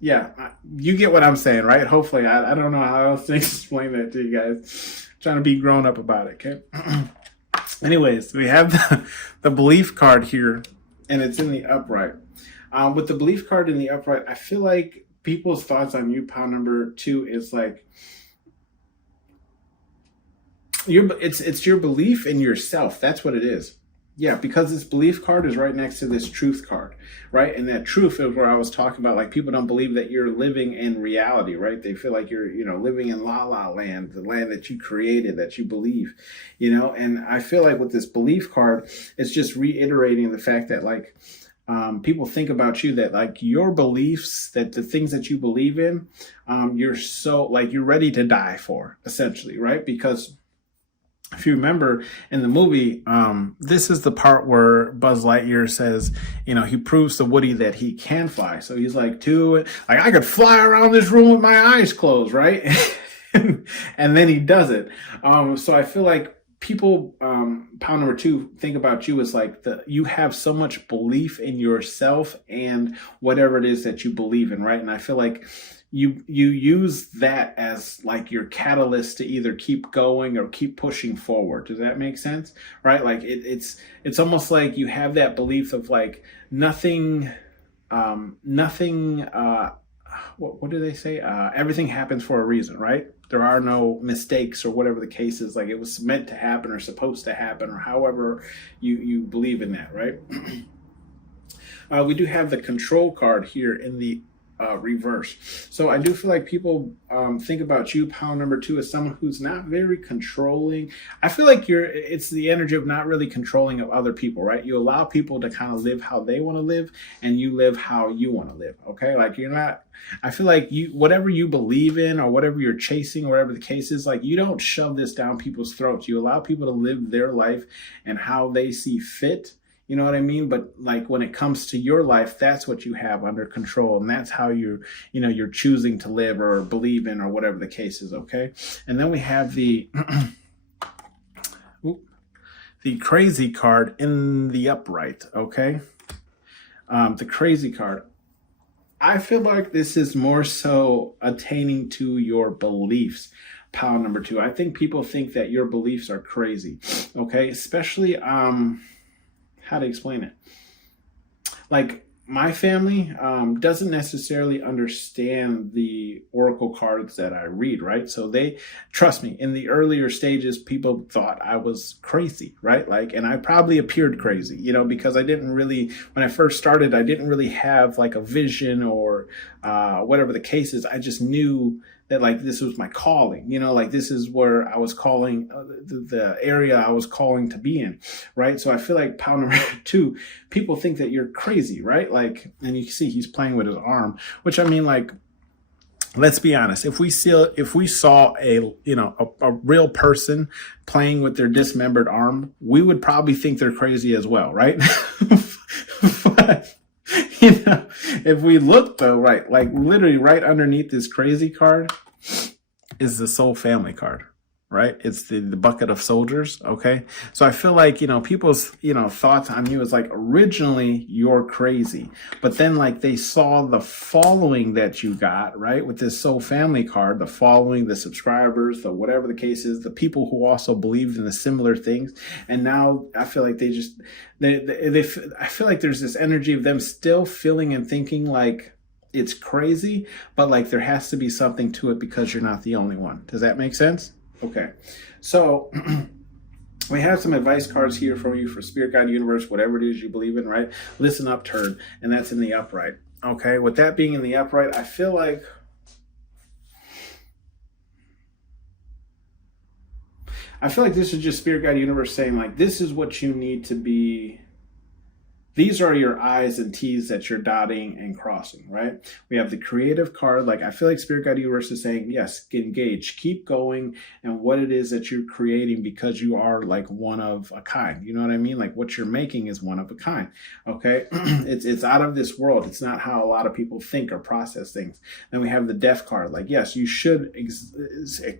yeah, you get what I'm saying, right? Hopefully, I don't know how else to explain that to you guys. I'm trying to be grown up about it, okay? Anyways, we have the belief card here, and it's in the upright. With the belief card in the upright, I feel like people's thoughts on you, pile number 2, is like it's your belief in yourself. That's what it is. Yeah, because this belief card is right next to this truth card, right? And that truth is where I was talking about, like, people don't believe that you're living in reality, right? They feel like you're, living in la la land, the land that you created, that you believe, and I feel like with this belief card, it's just reiterating the fact that, like, people think about you, that like your beliefs, that the things that you believe in, you're so like, you're ready to die for, essentially, right? Because if you remember in the movie, this is the part where Buzz Lightyear says, he proves to Woody that he can fly. So he's like, I could fly around this room with my eyes closed, right? And then he does it. So I feel like people, pound number 2, think about you as like you have so much belief in yourself and whatever it is that you believe in, right? And I feel like you use that as like your catalyst to either keep going or keep pushing forward. Does that make sense? Right? Like it's almost like you have that belief of like nothing, what do they say? Everything happens for a reason, right? There are no mistakes or whatever the case is. Like, it was meant to happen or supposed to happen, or however you believe in that, right? We do have the control card here in the reverse. So I do feel like people think about you, pile number 2, as someone who's not very controlling. I feel like it's the energy of not really controlling of other people, right? You allow people to kind of live how they want to live, and you live how you want to live, okay? Like, you're not, I feel like whatever you believe in or whatever you're chasing or whatever the case is, like, you don't shove this down people's throats. You allow people to live their life and how they see fit. You know what I mean? But like, when it comes to your life, that's what you have under control. And that's how you're choosing to live or believe in or whatever the case is. Okay. And then we have the crazy card in the upright. Okay. The crazy card. I feel like this is more so attaining to your beliefs. Pile number 2. I think people think that your beliefs are crazy. Okay. Especially, how to explain it? Like, my family doesn't necessarily understand the oracle cards that I read, right? So they, trust me, in the earlier stages, people thought I was crazy, right? Like, and I probably appeared crazy, because I didn't really, when I first started, I didn't really have like a vision or whatever the case is. I just knew that like this was my calling, like this is where I was calling, the area I was calling to be in, right? So I feel like pile number 2, people think that you're crazy, right? Like, and you see he's playing with his arm, which, I mean, like, let's be honest. If we saw a real person playing with their dismembered arm, we would probably think they're crazy as well, right? But, if we look though, right, like literally right underneath this crazy card is the soul family card, right? It's the bucket of soldiers. Okay. So I feel like, people's, thoughts on you is like, originally you're crazy, but then like they saw the following that you got, right? With this soul family card, the following, the subscribers, the whatever the case is, the people who also believed in the similar things. And now I feel like I feel like there's this energy of them still feeling and thinking like it's crazy, but like there has to be something to it because you're not the only one. Does that make sense? Okay, so we have some advice cards here for you for Spirit, God, Universe, whatever it is you believe in, right? Listen up, turn, and that's in the upright. Okay, with that being in the upright, I feel like this is just Spirit, God, Universe saying like, this is what you need to be. these are your I's and T's that you're dotting and crossing, right? We have the creative card. Like, I feel like Spirit Guide Universe is saying, yes, engage, keep going, and what it is that you're creating, because you are like one of a kind. You know what I mean? Like, what you're making is one of a kind. Okay, it's out of this world. It's not how a lot of people think or process things. Then we have the death card. Like, yes, you should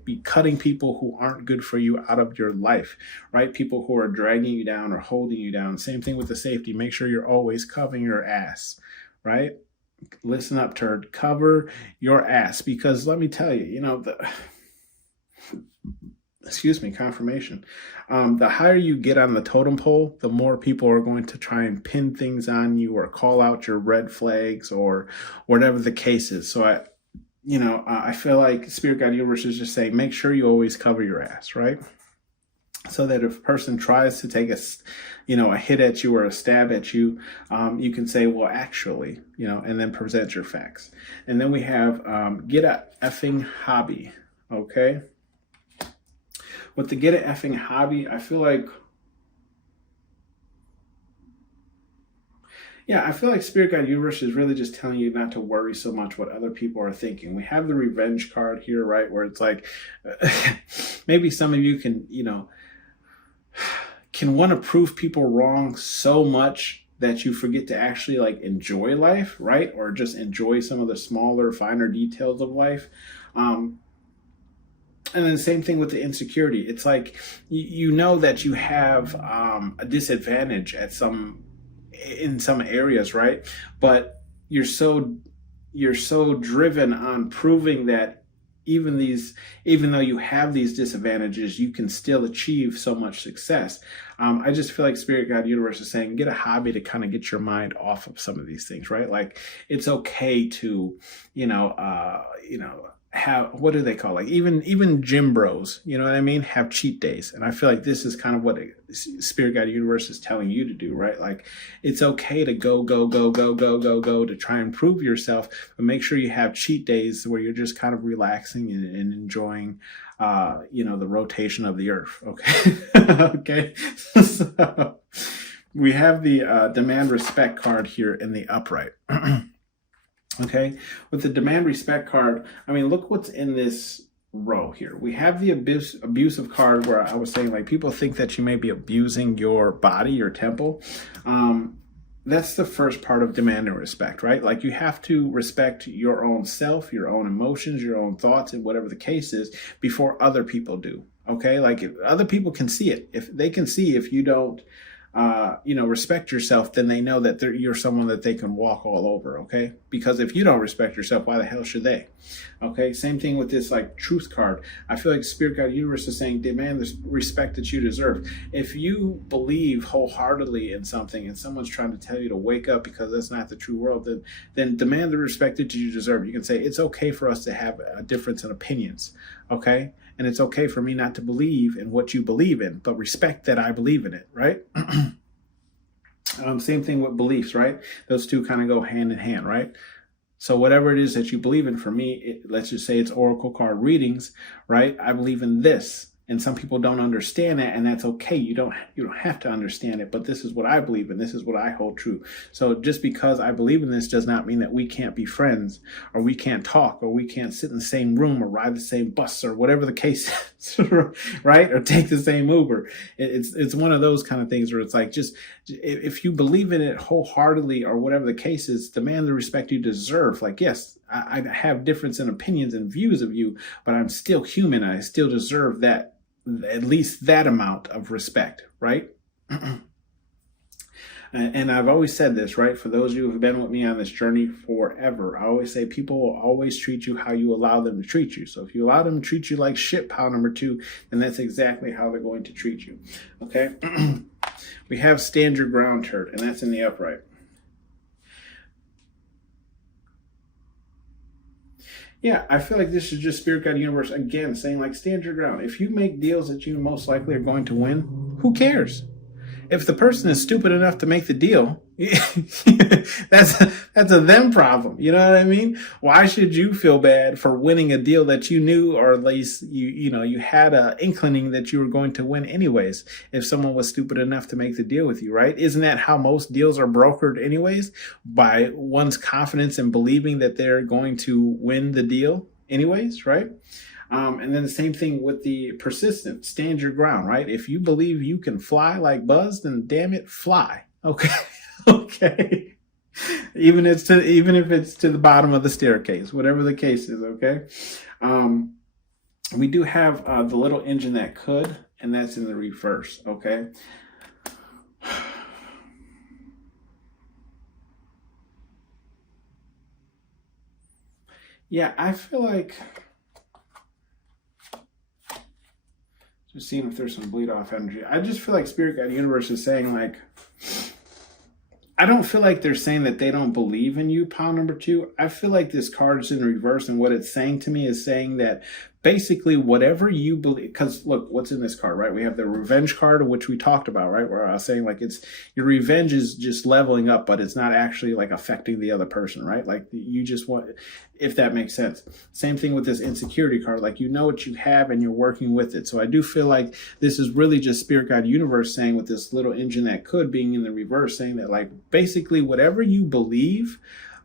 be cutting people who aren't good for you out of your life, right? People who are dragging you down or holding you down. Same thing with the safety. Make sure you're always covering your ass, right? Listen up, turd. Cover your ass, because let me tell you, you know, excuse me, confirmation. The higher you get on the totem pole, the more people are going to try and pin things on you or call out your red flags or whatever the case is. So I feel like Spirit Guide Universe is just saying, make sure you always cover your ass, right? So that if a person tries to take a hit at you or a stab at you, you can say, well, actually, and then present your facts. And then we have get a effing hobby, okay? With the get a effing hobby, I feel like, Spirit Guide Universe is really just telling you not to worry so much what other people are thinking. We have the revenge card here, right? Where it's like, maybe some of you can want to prove people wrong so much that you forget to actually like enjoy life, right? Or just enjoy some of the smaller, finer details of life. And then the same thing with the insecurity. It's like, you know that you have a disadvantage in some areas, right? But you're so driven on proving that even though you have these disadvantages, you can still achieve so much success. I just feel like Spirit Guide Universe is saying, get a hobby to kind of get your mind off of some of these things, right? Like, it's okay to, have, what do they call, like, even gym bros, you know what I mean, have cheat days. And I feel like this is kind of what Spirit Guide Universe is telling you to do, right? Like, it's okay to go to try and prove yourself, but make sure you have cheat days where you're just kind of relaxing and enjoying the rotation of the earth. Okay. Okay. So we have the demand respect card here in the upright. Okay, with the demand respect card, I mean, look what's in this row here. We have the abusive card, where I was saying, like, people think that you may be abusing your body, your temple. That's the first part of demand and respect, right? Like, you have to respect your own self, your own emotions, your own thoughts, and whatever the case is, before other people do. Okay, like, if other people can see it, if they can see if you don't respect yourself, then they know that you're someone that they can walk all over, okay? Because if you don't respect yourself, why the hell should they? Okay, same thing with this, like, truth card. I feel like Spirit Guide Universe is saying, demand the respect that you deserve. If you believe wholeheartedly in something and someone's trying to tell you to wake up because that's not the true world, then demand the respect that you deserve. You can say, it's okay for us to have a difference in opinions, okay? And it's okay for me not to believe in what you believe in, but respect that I believe in it, right? Same thing with beliefs, right? Those two kind of go hand in hand, right? So whatever it is that you believe in, for me, let's just say it's oracle card readings, right? I believe in this. And some people don't understand that, and that's okay. You don't have to understand it, but this is what I believe in. This is what I hold true. So just because I believe in this does not mean that we can't be friends, or we can't talk, or we can't sit in the same room, or ride the same bus, or whatever the case is, right? Or take the same Uber. It's one of those kind of things where it's like, just if you believe in it wholeheartedly, or whatever the case is, demand the respect you deserve. Like, yes, I have difference in opinions and views of you, but I'm still human, and I still deserve that. At least that amount of respect, right? And I've always said this, right? For those of you who have been with me on this journey forever, I always say people will always treat you how you allow them to treat you. So if you allow them to treat you like shit, pile number 2, then that's exactly how they're going to treat you, okay? We have stand your ground, turd, and that's in the upright. Yeah, I feel like this is just Spirit Guide Universe again saying, like, stand your ground. If you make deals that you most likely are going to win, who cares? If the person is stupid enough to make the deal, that's a them problem. You know what I mean? Why should you feel bad for winning a deal that you knew, or at least you had a inkling that you were going to win anyways, if someone was stupid enough to make the deal with you, right? Isn't that how most deals are brokered anyways? By one's confidence in believing that they're going to win the deal anyways, right? And then the same thing with the persistent, stand your ground, right? If you believe you can fly like Buzz, then damn it, fly. Okay. Okay. Even if it's to the bottom of the staircase, whatever the case is. Okay. We do have the little engine that could, and that's in the reverse. Okay. Yeah, I feel like, just seeing if there's some bleed off energy. I just feel like Spirit Guide Universe is saying, like, I don't feel like they're saying that they don't believe in you, pile number 2. I feel like this card is in reverse, and what it's saying to me is saying that basically whatever you believe, because look, what's in this card, right? We have the revenge card, which we talked about, right? Where I was saying, like, it's your revenge is just leveling up, but it's not actually like affecting the other person, right? Like, you just want, if that makes sense. Same thing with this insecurity card. Like, you know what you have and you're working with it. So I do feel like this is really just Spirit Guide Universe saying, with this little engine that could being in the reverse, saying that, like, basically whatever you believe,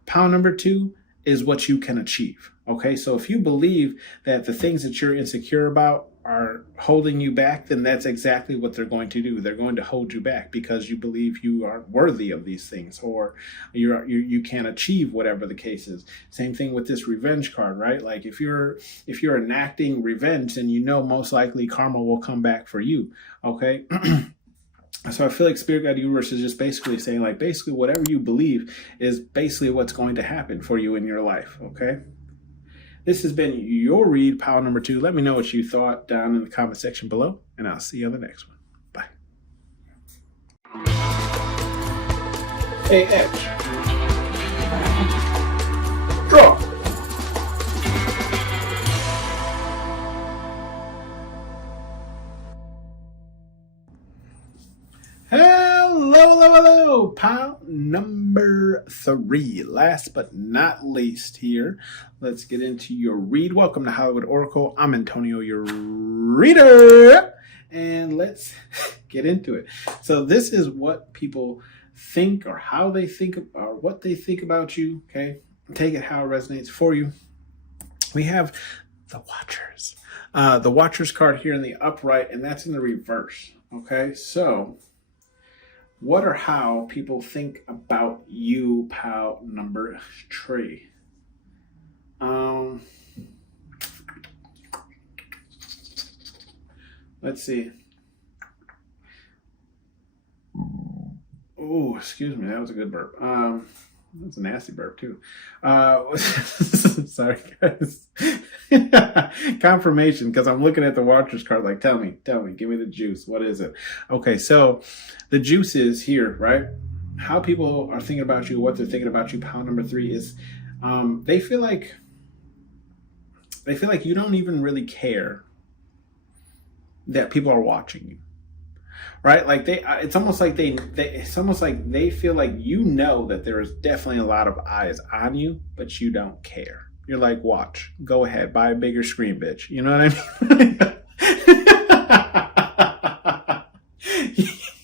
pile number 2, is what you can achieve. Okay, so if you believe that the things that you're insecure about are holding you back, then that's exactly what they're going to do. They're going to hold you back because you believe you aren't worthy of these things, or you can't achieve whatever the case is. Same thing with this revenge card, right? Like, if you're enacting revenge, then you know most likely karma will come back for you. Okay. So I feel like Spirit Guide Universe is just basically saying, like, basically whatever you believe is basically what's going to happen for you in your life. Okay. This has been your read, pile number 2. Let me know what you thought down in the comment section below, and I'll see you on the next one. Bye. Hey, Edge. Draw. Hello, pile number 3. Last but not least here, let's get into your read. Welcome to Hollywood Oracle. I'm Antonio, your reader, and let's get into it. So this is what people think, or how they think, or what they think about you. Okay, take it how it resonates for you. We have the Watchers. The Watchers card here in the upright, and that's in the reverse. Okay, so what or how people think about you, pile number 3. Let's see. Oh, excuse me. That was a good burp. That's a nasty burp too. Sorry, guys. Confirmation, because I'm looking at the Watchers card. Like, tell me, give me the juice. What is it? Okay, so the juice is here, right? How people are thinking about you, what they're thinking about you. Pile number 3 is, they feel like you don't even really care that people are watching you. Right? Like, it's almost like they feel like, you know, that there is definitely a lot of eyes on you, but you don't care. You're like, watch, go ahead, buy a bigger screen, bitch. You know what I mean?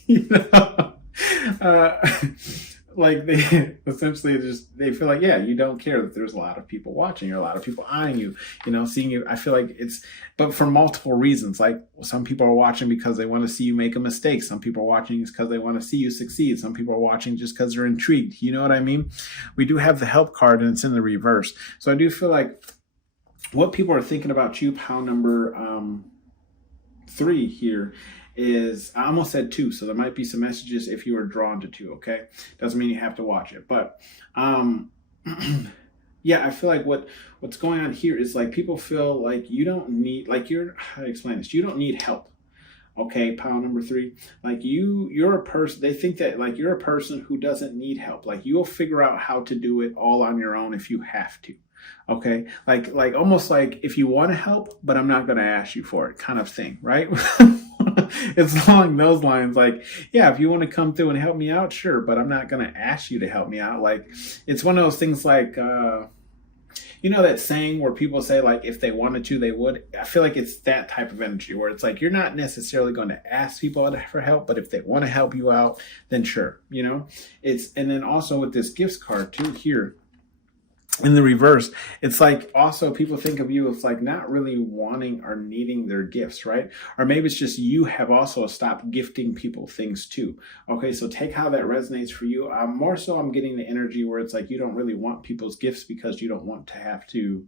You know, like, they essentially just, they feel like, yeah, you don't care that there's a lot of people watching, or a lot of people eyeing you, you know, seeing you. I feel like it's, but for multiple reasons. Like, some people are watching because they want to see you make a mistake. Some people are watching because they want to see you succeed. Some people are watching just because they're intrigued. You know what I mean? We do have the help card, and it's in the reverse. So I do feel like what people are thinking about you, pile number 3 here, is, I almost said 2, so there might be some messages if you are drawn to 2. Okay, doesn't mean you have to watch it, but yeah, I feel like what's going on here is, like, people feel like you don't need, like, how to explain this, you don't need help. Okay, pile number 3, like, you're a person, they think that, like, you're a person who doesn't need help. Like, you'll figure out how to do it all on your own if you have to. Okay, like almost like, if you want to help, but I'm not going to ask you for it, kind of thing, right? it's along those lines. Like, yeah, if you want to come through and help me out, sure, but I'm not going to ask you to help me out. Like, it's one of those things like, you know that saying where people say, like, if they wanted to, they would? I feel like it's that type of energy where it's like you're not necessarily going to ask people for help, but if they want to help you out, then sure, you know? And then also with this gifts card too here, in the reverse, it's like also people think of you as like not really wanting or needing their gifts, right? Or maybe it's just you have also stopped gifting people things too. Okay, so take how that resonates for you. More so I'm getting the energy where it's like you don't really want people's gifts because you don't want to have to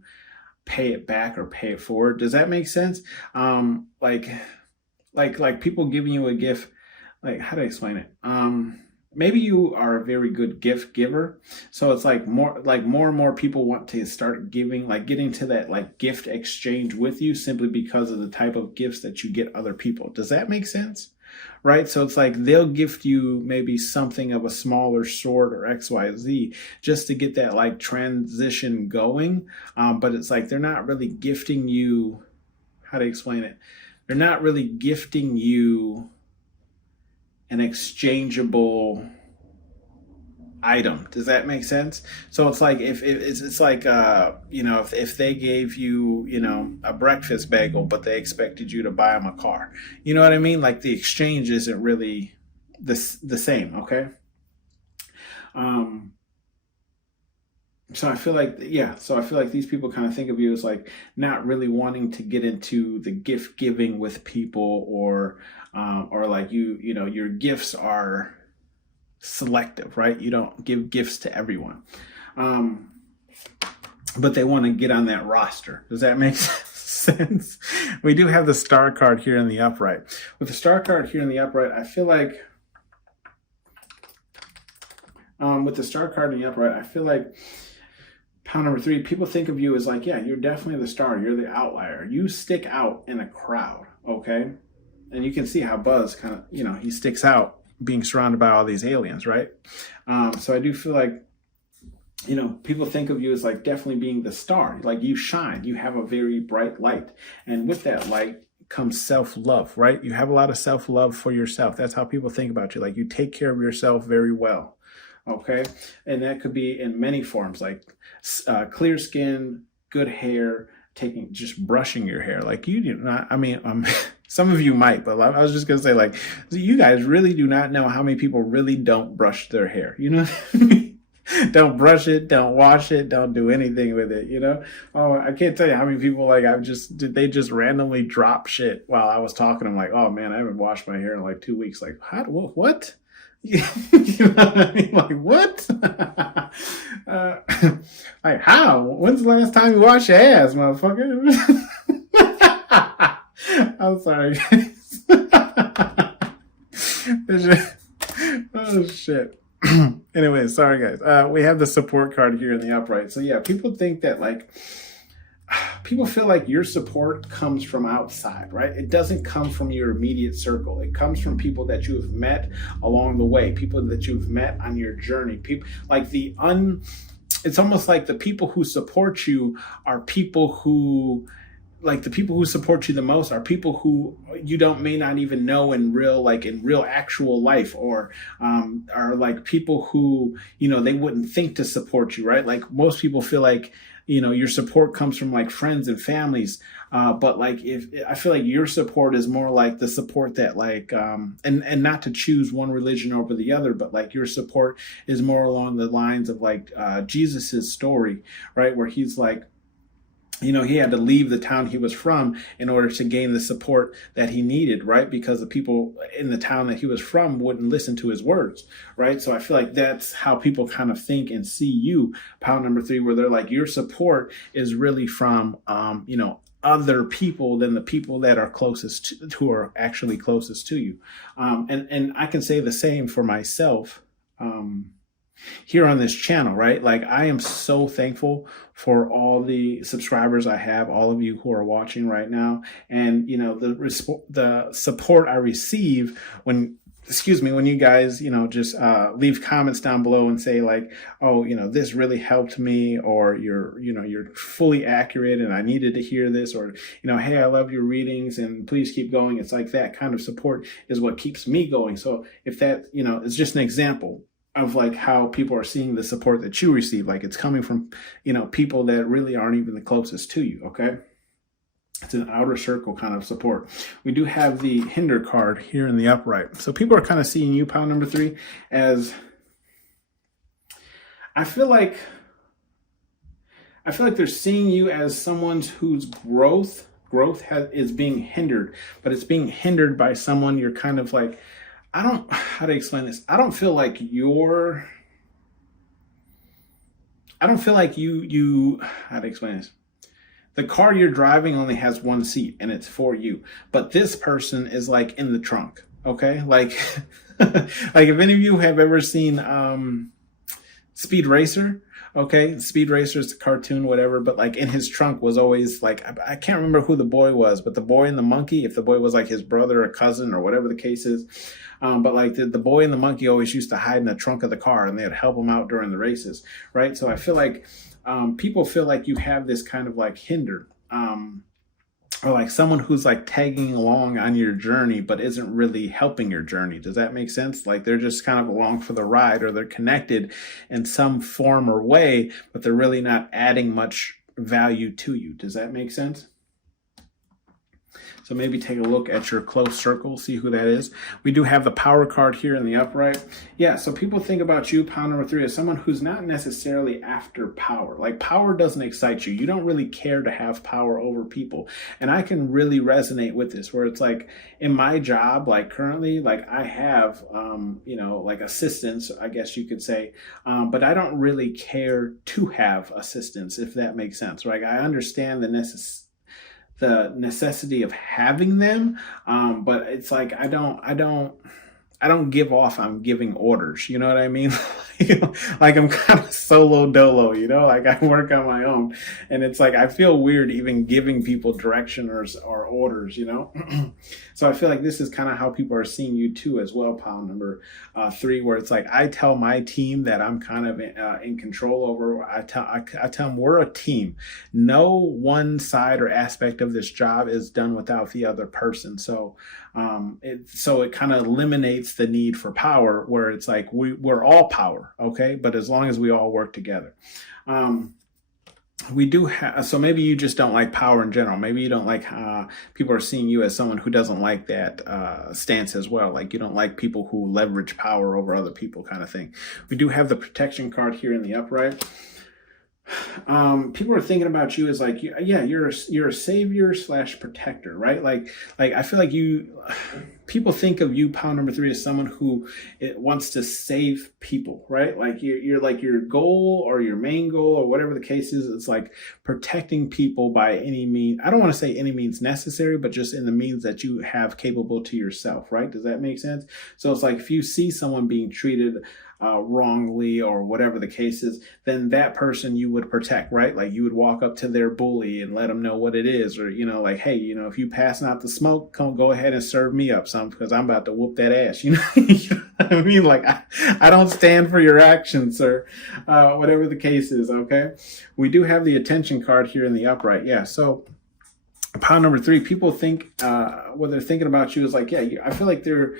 pay it back or pay it forward. Does that make sense? Like people giving you a gift, like how do I explain it? Maybe you are a very good gift giver. So it's like more and more people want to start giving, like getting to that like gift exchange with you simply because of the type of gifts that you get other people. Does that make sense? Right? So it's like they'll gift you maybe something of a smaller sort or XYZ just to get that like transition going. But it's like they're not really gifting you, how to explain it? They're not really gifting you an exchangeable item. Does that make sense? So it's like if it's like you know, if they gave you, you know, a breakfast bagel but they expected you to buy them a car, you know what I mean? Like the exchange isn't really the same. Okay. So I feel like, yeah, so I feel like these people kind of think of you as like not really wanting to get into the gift giving with people, or like you know, your gifts are selective, right? You don't give gifts to everyone. But they want to get on that roster. Does that make sense? We do have the star card here in the upright. With the star card here in the upright, I feel like with the star card in the upright, I feel like pound number 3, people think of you as like, yeah, you're definitely the star. You're the outlier. You stick out in a crowd, okay? And you can see how Buzz kind of, you know, he sticks out being surrounded by all these aliens, right? So I do feel like, you know, people think of you as like definitely being the star. Like you shine. You have a very bright light. And with that light comes self-love, right? You have a lot of self-love for yourself. That's how people think about you. Like you take care of yourself very well. Okay. And that could be in many forms, like clear skin, good hair, just brushing your hair. Like you do not, I mean, some of you might, but I was just going to say, like, you guys really do not know how many people really don't brush their hair. You know what I mean? Don't brush it, don't wash it, don't do anything with it, you know? Oh, I can't tell you how many people, like, they just randomly drop shit while I was talking. I'm like, oh man, I haven't washed my hair in like 2 weeks. Like, what? You know what I mean? Like, what? Like, how? When's the last time you washed your ass, motherfucker? I'm sorry, guys. Oh, shit. Anyway, sorry, guys. We have the support card here in the upright. So, yeah, people think that, like, people feel like your support comes from outside, right? It doesn't come from your immediate circle. It comes from people that you have met along the way, people that you've met on your journey. People like it's almost like the people who support you are people who, like the people who support you the most are people who you may not even know in real actual life, or are like people who, you know, they wouldn't think to support you, right? Like most people feel like, you know, your support comes from like friends and families. But like, if I feel like your support is more like the support that like, and not to choose one religion over the other, but like your support is more along the lines of like, Jesus's story, right? Where he's like, you know, he had to leave the town he was from in order to gain the support that he needed, right? Because the people in the town that he was from wouldn't listen to his words, right? So I feel like that's how people kind of think and see you, pound number 3, where they're like, your support is really from, you know, other people than the people that are closest to, who are actually closest to you. And I can say the same for myself. Here on this channel, right? Like I am so thankful for all the subscribers I have, all of you who are watching right now. And, you know, the support I receive when excuse me, when you guys, just leave comments down below and say like, oh, this really helped me, or you're fully accurate and I needed to hear this, or, hey, I love your readings and please keep going. It's like that kind of support is what keeps me going. So if that, is just an example of like how people are seeing the support that you receive, like it's coming from, people that really aren't even the closest to you. Okay. It's an outer circle kind of support. We do have the hinder card here in the upright. So people are kind of seeing you, pile number 3, as I feel like they're seeing you as someone whose growth is being hindered, but it's being hindered by someone you're kind of like, how to explain this? I don't feel like you, how to explain this? The car you're driving only has one seat and it's for you. But this person is like in the trunk. Okay. Like, like if any of you have ever seen, Speed Racer, okay. Speed Racer is a cartoon, whatever. But like in his trunk was always like, I can't remember who the boy was, but the boy and the monkey, if the boy was like his brother or cousin or whatever the case is. But like the boy and the monkey always used to hide in the trunk of the car and they'd help him out during the races. Right. So I feel like, people feel like you have this kind of like hinder, or like someone who's like tagging along on your journey, but isn't really helping your journey. Does that make sense? Like they're just kind of along for the ride, or they're connected in some form or way, but they're really not adding much value to you. Does that make sense? So maybe take a look at your close circle, see who that is. We do have the power card here in the upright. Yeah, so people think about you, pile number 3, as someone who's not necessarily after power. Like power doesn't excite you. You don't really care to have power over people. And I can really resonate with this, where it's like in my job, like currently, like I have, like assistants, I guess you could say, but I don't really care to have assistants, if that makes sense. Right? I understand the necessity of having them, but it's like I don't give off. I'm giving orders. You know what I mean? Like I'm kind of solo dolo. Like I work on my own, and it's like I feel weird even giving people direction or orders. So I feel like this is kind of how people are seeing you too, as well, pile number 3, where it's like I tell my team that I'm kind of in control over. I tell them we're a team. No one side or aspect of this job is done without the other person. So it kind of eliminates the need for power, where it's like we're all power, okay? But as long as we all work together. We do have, so maybe you just don't like power in general. Maybe you don't like, people are seeing you as someone who doesn't like that stance as well. Like you don't like people who leverage power over other people, kind of thing. We do have the protection card here in the upright. People are thinking about you as like, yeah, you're a savior / protector, right? Like I feel like people think of you, pile number 3, as someone who wants to save people, right? Like you're like your goal or your main goal or whatever the case is. It's like protecting people by any means. I don't want to say any means necessary, but just in the means that you have capable to yourself, right? Does that make sense? So it's like if you see someone being treated wrongly or whatever the case is, then that person you would protect, right? Like you would walk up to their bully and let them know what it is, or like, hey, if you passing out the smoke, go ahead and serve me up some, because I'm about to whoop that ass. You know what I mean? Like I don't stand for your actions, sir. Whatever the case is, okay. We do have the attention card here in the upright. Yeah, so pile number 3, people think what they're thinking about you is like, yeah, I feel like they're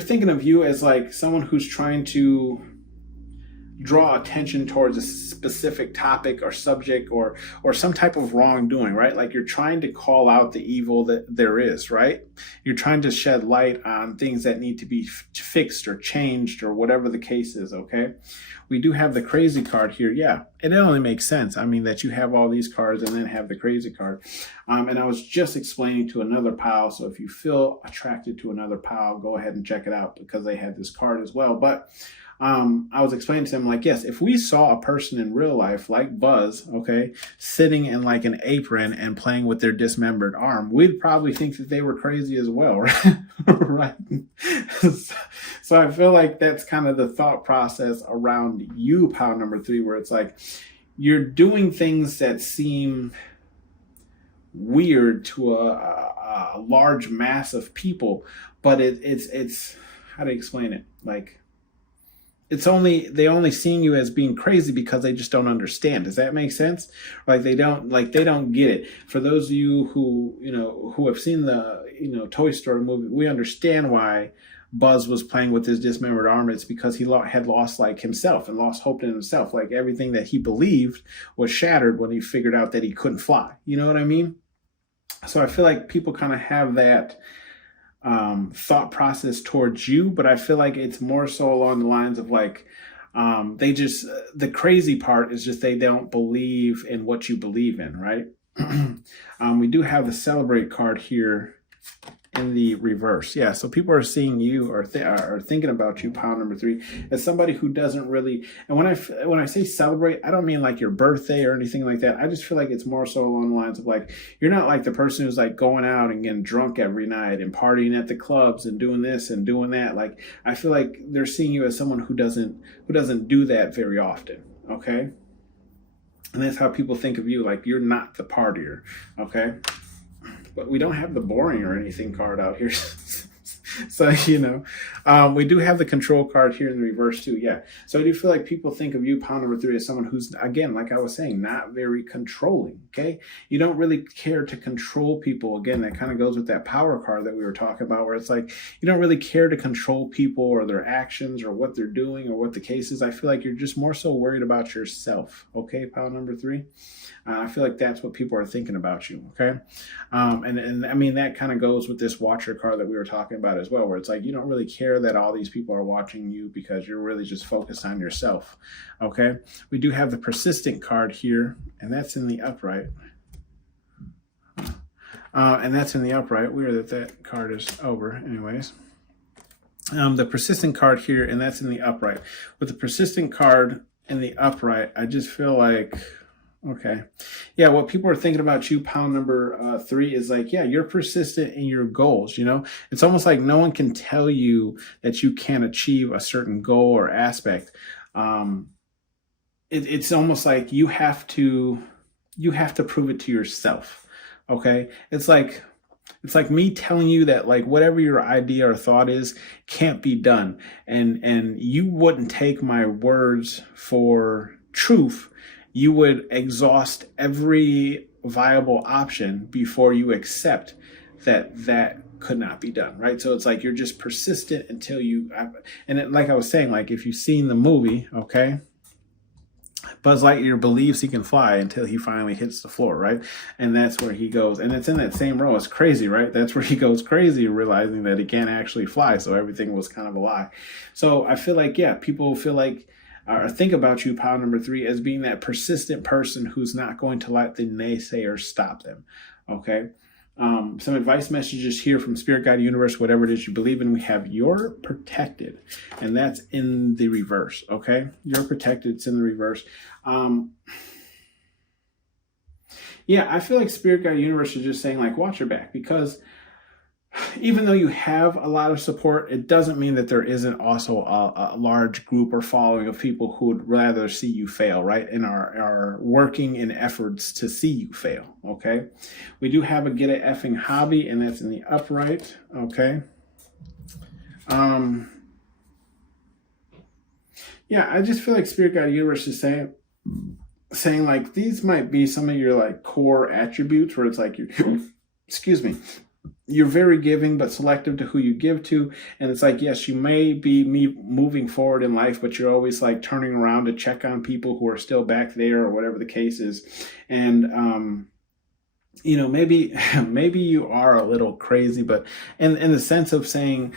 thinking of you as like someone who's trying to draw attention towards a specific topic or subject or some type of wrongdoing, right? Like you're trying to call out the evil that there is, right? You're trying to shed light on things that need to be fixed or changed or whatever the case is, okay? We do have the crazy card here. Yeah, and it only makes sense. I mean, that you have all these cards and then have the crazy card. And I was just explaining to another pile. So if you feel attracted to another pile, go ahead and check it out, because they had this card as well. But I was explaining to them, like, yes, if we saw a person in real life like Buzz, okay, sitting in like an apron and playing with their dismembered arm, we'd probably think that they were crazy as well, right? Right. So I feel like that's kind of the thought process around you, pile number 3, where it's like you're doing things that seem weird to a large mass of people, but it's how to explain it? Like, they only seeing you as being crazy because they just don't understand. Does that make sense? Like they don't get it. For those of you who, who have seen the, Toy Story movie, we understand why Buzz was playing with his dismembered arm. It's because he had lost like himself and lost hope in himself. Like everything that he believed was shattered when he figured out that he couldn't fly. You know what I mean? So I feel like people kind of have that thought process towards you, but I feel like it's more so along the lines of like, the crazy part is just they don't believe in what you believe in, right? We do have the celebrate card here in the reverse. Yeah, so people are seeing you or are thinking about you, pile number 3, as somebody who doesn't really, and when I say celebrate, I don't mean like your birthday or anything like that. I just feel like it's more so along the lines of like, you're not like the person who's like going out and getting drunk every night and partying at the clubs and doing this and doing that. Like, I feel like they're seeing you as someone who doesn't do that very often, okay? And that's how people think of you, like you're not the partier, okay? But we don't have the boring or anything card out here. So, we do have the control card here in the reverse too. Yeah. So I do feel like people think of you, pile number 3, as someone who's, again, like I was saying, not very controlling. Okay. You don't really care to control people. Again, that kind of goes with that power card that we were talking about, where it's like, you don't really care to control people or their actions or what they're doing or what the case is. I feel like you're just more so worried about yourself. Okay. Pile number 3. I feel like that's what people are thinking about you, okay? And I mean, that kind of goes with this watcher card that we were talking about as well, where it's like you don't really care that all these people are watching you because you're really just focused on yourself, okay? We do have the persistent card here, and that's in the upright. And that's in the upright. Weird that card is over anyways. The persistent card here, and that's in the upright. With the persistent card in the upright, I just feel like, okay. Yeah, what people are thinking about you, pile number 3, is like, yeah, you're persistent in your goals, It's almost like no one can tell you that you can't achieve a certain goal or aspect. It's almost like you have to prove it to yourself, okay? It's like me telling you that like whatever your idea or thought is can't be done. And you wouldn't take my words for truth. You would exhaust every viable option before you accept that could not be done, right? So it's like you're just persistent until like I was saying, like if you've seen the movie, okay, Buzz Lightyear believes he can fly until he finally hits the floor, right? And that's where he goes, and it's in that same row. It's crazy, right? That's where he goes crazy, realizing that he can't actually fly, so everything was kind of a lie. So I feel like, yeah, people feel like, or think about you, pile number 3, as being that persistent person who's not going to let the naysayers stop them, okay? Some advice messages here from Spirit Guide Universe, whatever it is you believe in. We have you're protected, and that's in the reverse, okay? You're protected, it's in the reverse. Yeah, I feel like Spirit Guide Universe is just saying, like, watch your back, because even though you have a lot of support, it doesn't mean that there isn't also a large group or following of people who would rather see you fail, right? And are working in efforts to see you fail, okay? We do have a get a effing hobby, and that's in the upright, okay? Yeah, I just feel like Spirit Guide Universe is saying like, these might be some of your like core attributes where it's like, excuse me, you're very giving, but selective to who you give to. And it's like, yes, you may be moving forward in life, but you're always like turning around to check on people who are still back there or whatever the case is. And, maybe you are a little crazy, but in the sense of saying,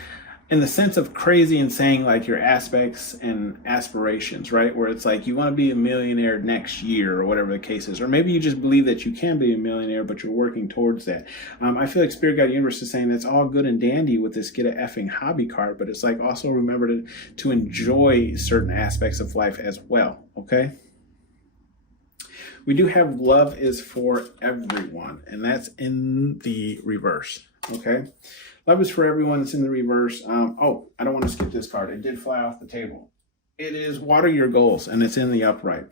in the sense of crazy and saying like your aspects and aspirations, right? Where it's like you want to be a millionaire next year or whatever the case is. Or maybe you just believe that you can be a millionaire, but you're working towards that. I feel like Spirit Guide Universe is saying that's all good and dandy with this get a effing hobby card, but it's like also remember to enjoy certain aspects of life as well, okay? We do have love is for everyone, and that's in the reverse, okay? Love is for everyone. It's in the reverse. Oh, I don't want to skip this card. It did fly off the table. It is water your goals, and it's in the upright.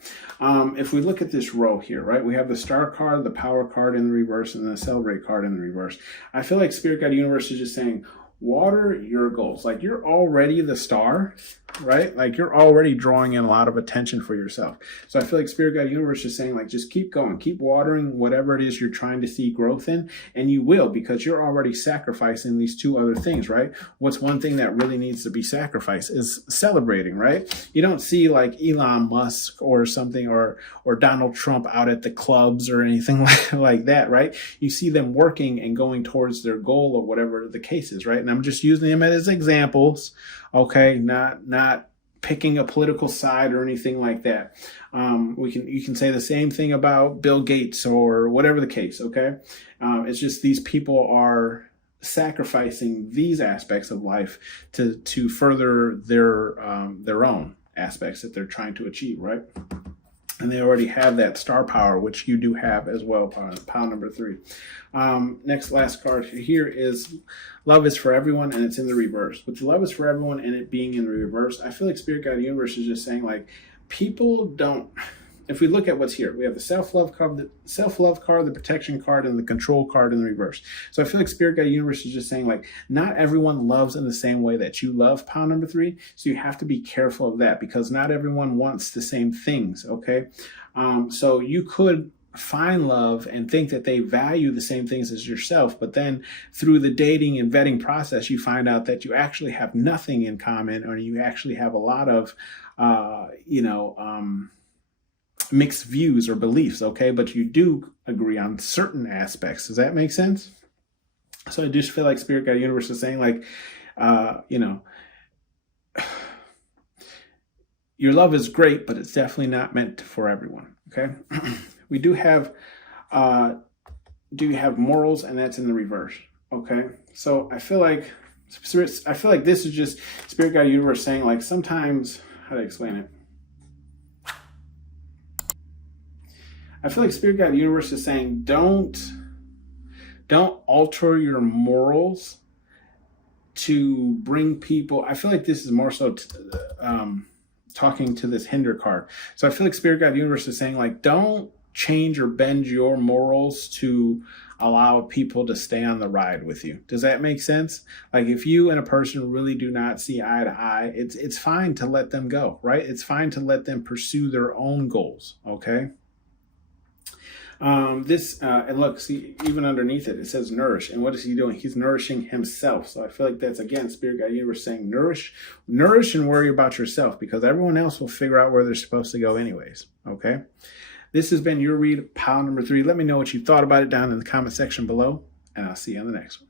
If we look at this row here, right, we have the star card, the power card in the reverse, and the celebrate card in the reverse. I feel like Spirit Guide Universe is just saying, Water your goals. Like, you're already the star, right? Like, you're already drawing in a lot of attention for yourself. So I feel like Spirit Guide Universe is saying, like, just keep going, keep watering whatever it is you're trying to see growth in, and you will, because you're already sacrificing these two other things, right? What's one thing that really needs to be sacrificed is celebrating, right? You don't see like Elon Musk or something, or Donald Trump out at the clubs or anything like that, right? You see them working and going towards their goal, or whatever the case is, right? And I'm just using them as examples, okay? Not picking a political side or anything like that. You can say the same thing about Bill Gates or whatever the case, okay? It's just these people are sacrificing these aspects of life to further their own aspects that they're trying to achieve, right? And they already have that star power, which you do have as well, pile number 3. Last card here is Love is for Everyone, and it's in the reverse. With the Love is for Everyone and it being in the reverse, I feel like Spirit Guide Universe is just saying, like, people don't... If we look at what's here, we have the self-love card, the protection card, and the control card in the reverse. So I feel like Spirit Guide Universe is just saying, like, not everyone loves in the same way that you love, pile number 3. So you have to be careful of that, because not everyone wants the same things, okay? So you could find love and think that they value the same things as yourself, but then through the dating and vetting process, you find out that you actually have nothing in common, or you actually have a lot of, mixed views or beliefs, okay? But you do agree on certain aspects. Does that make sense? So I just feel like Spirit Guide Universe is saying, like, your love is great, but it's definitely not meant for everyone, okay? We do have morals, and that's in the reverse, okay? So I feel like this is just Spirit Guide Universe saying, like, sometimes, how do I explain it? I feel like Spirit Guide Universe is saying, don't alter your morals to bring people. I feel like this is more so talking to this hinder card. So I feel like Spirit Guide Universe is saying, like, don't change or bend your morals to allow people to stay on the ride with you. Does that make sense? Like, if you and a person really do not see eye to eye, it's fine to let them go, right? It's fine to let them pursue their own goals, okay? And look, see, even underneath it, it says nourish. And what is he doing? He's nourishing himself. So I feel like that's, again, Spirit Guide Universe saying nourish and worry about yourself, because everyone else will figure out where they're supposed to go anyways. Okay. This has been your read, pile number 3. Let me know what you thought about it down in the comment section below, and I'll see you on the next one.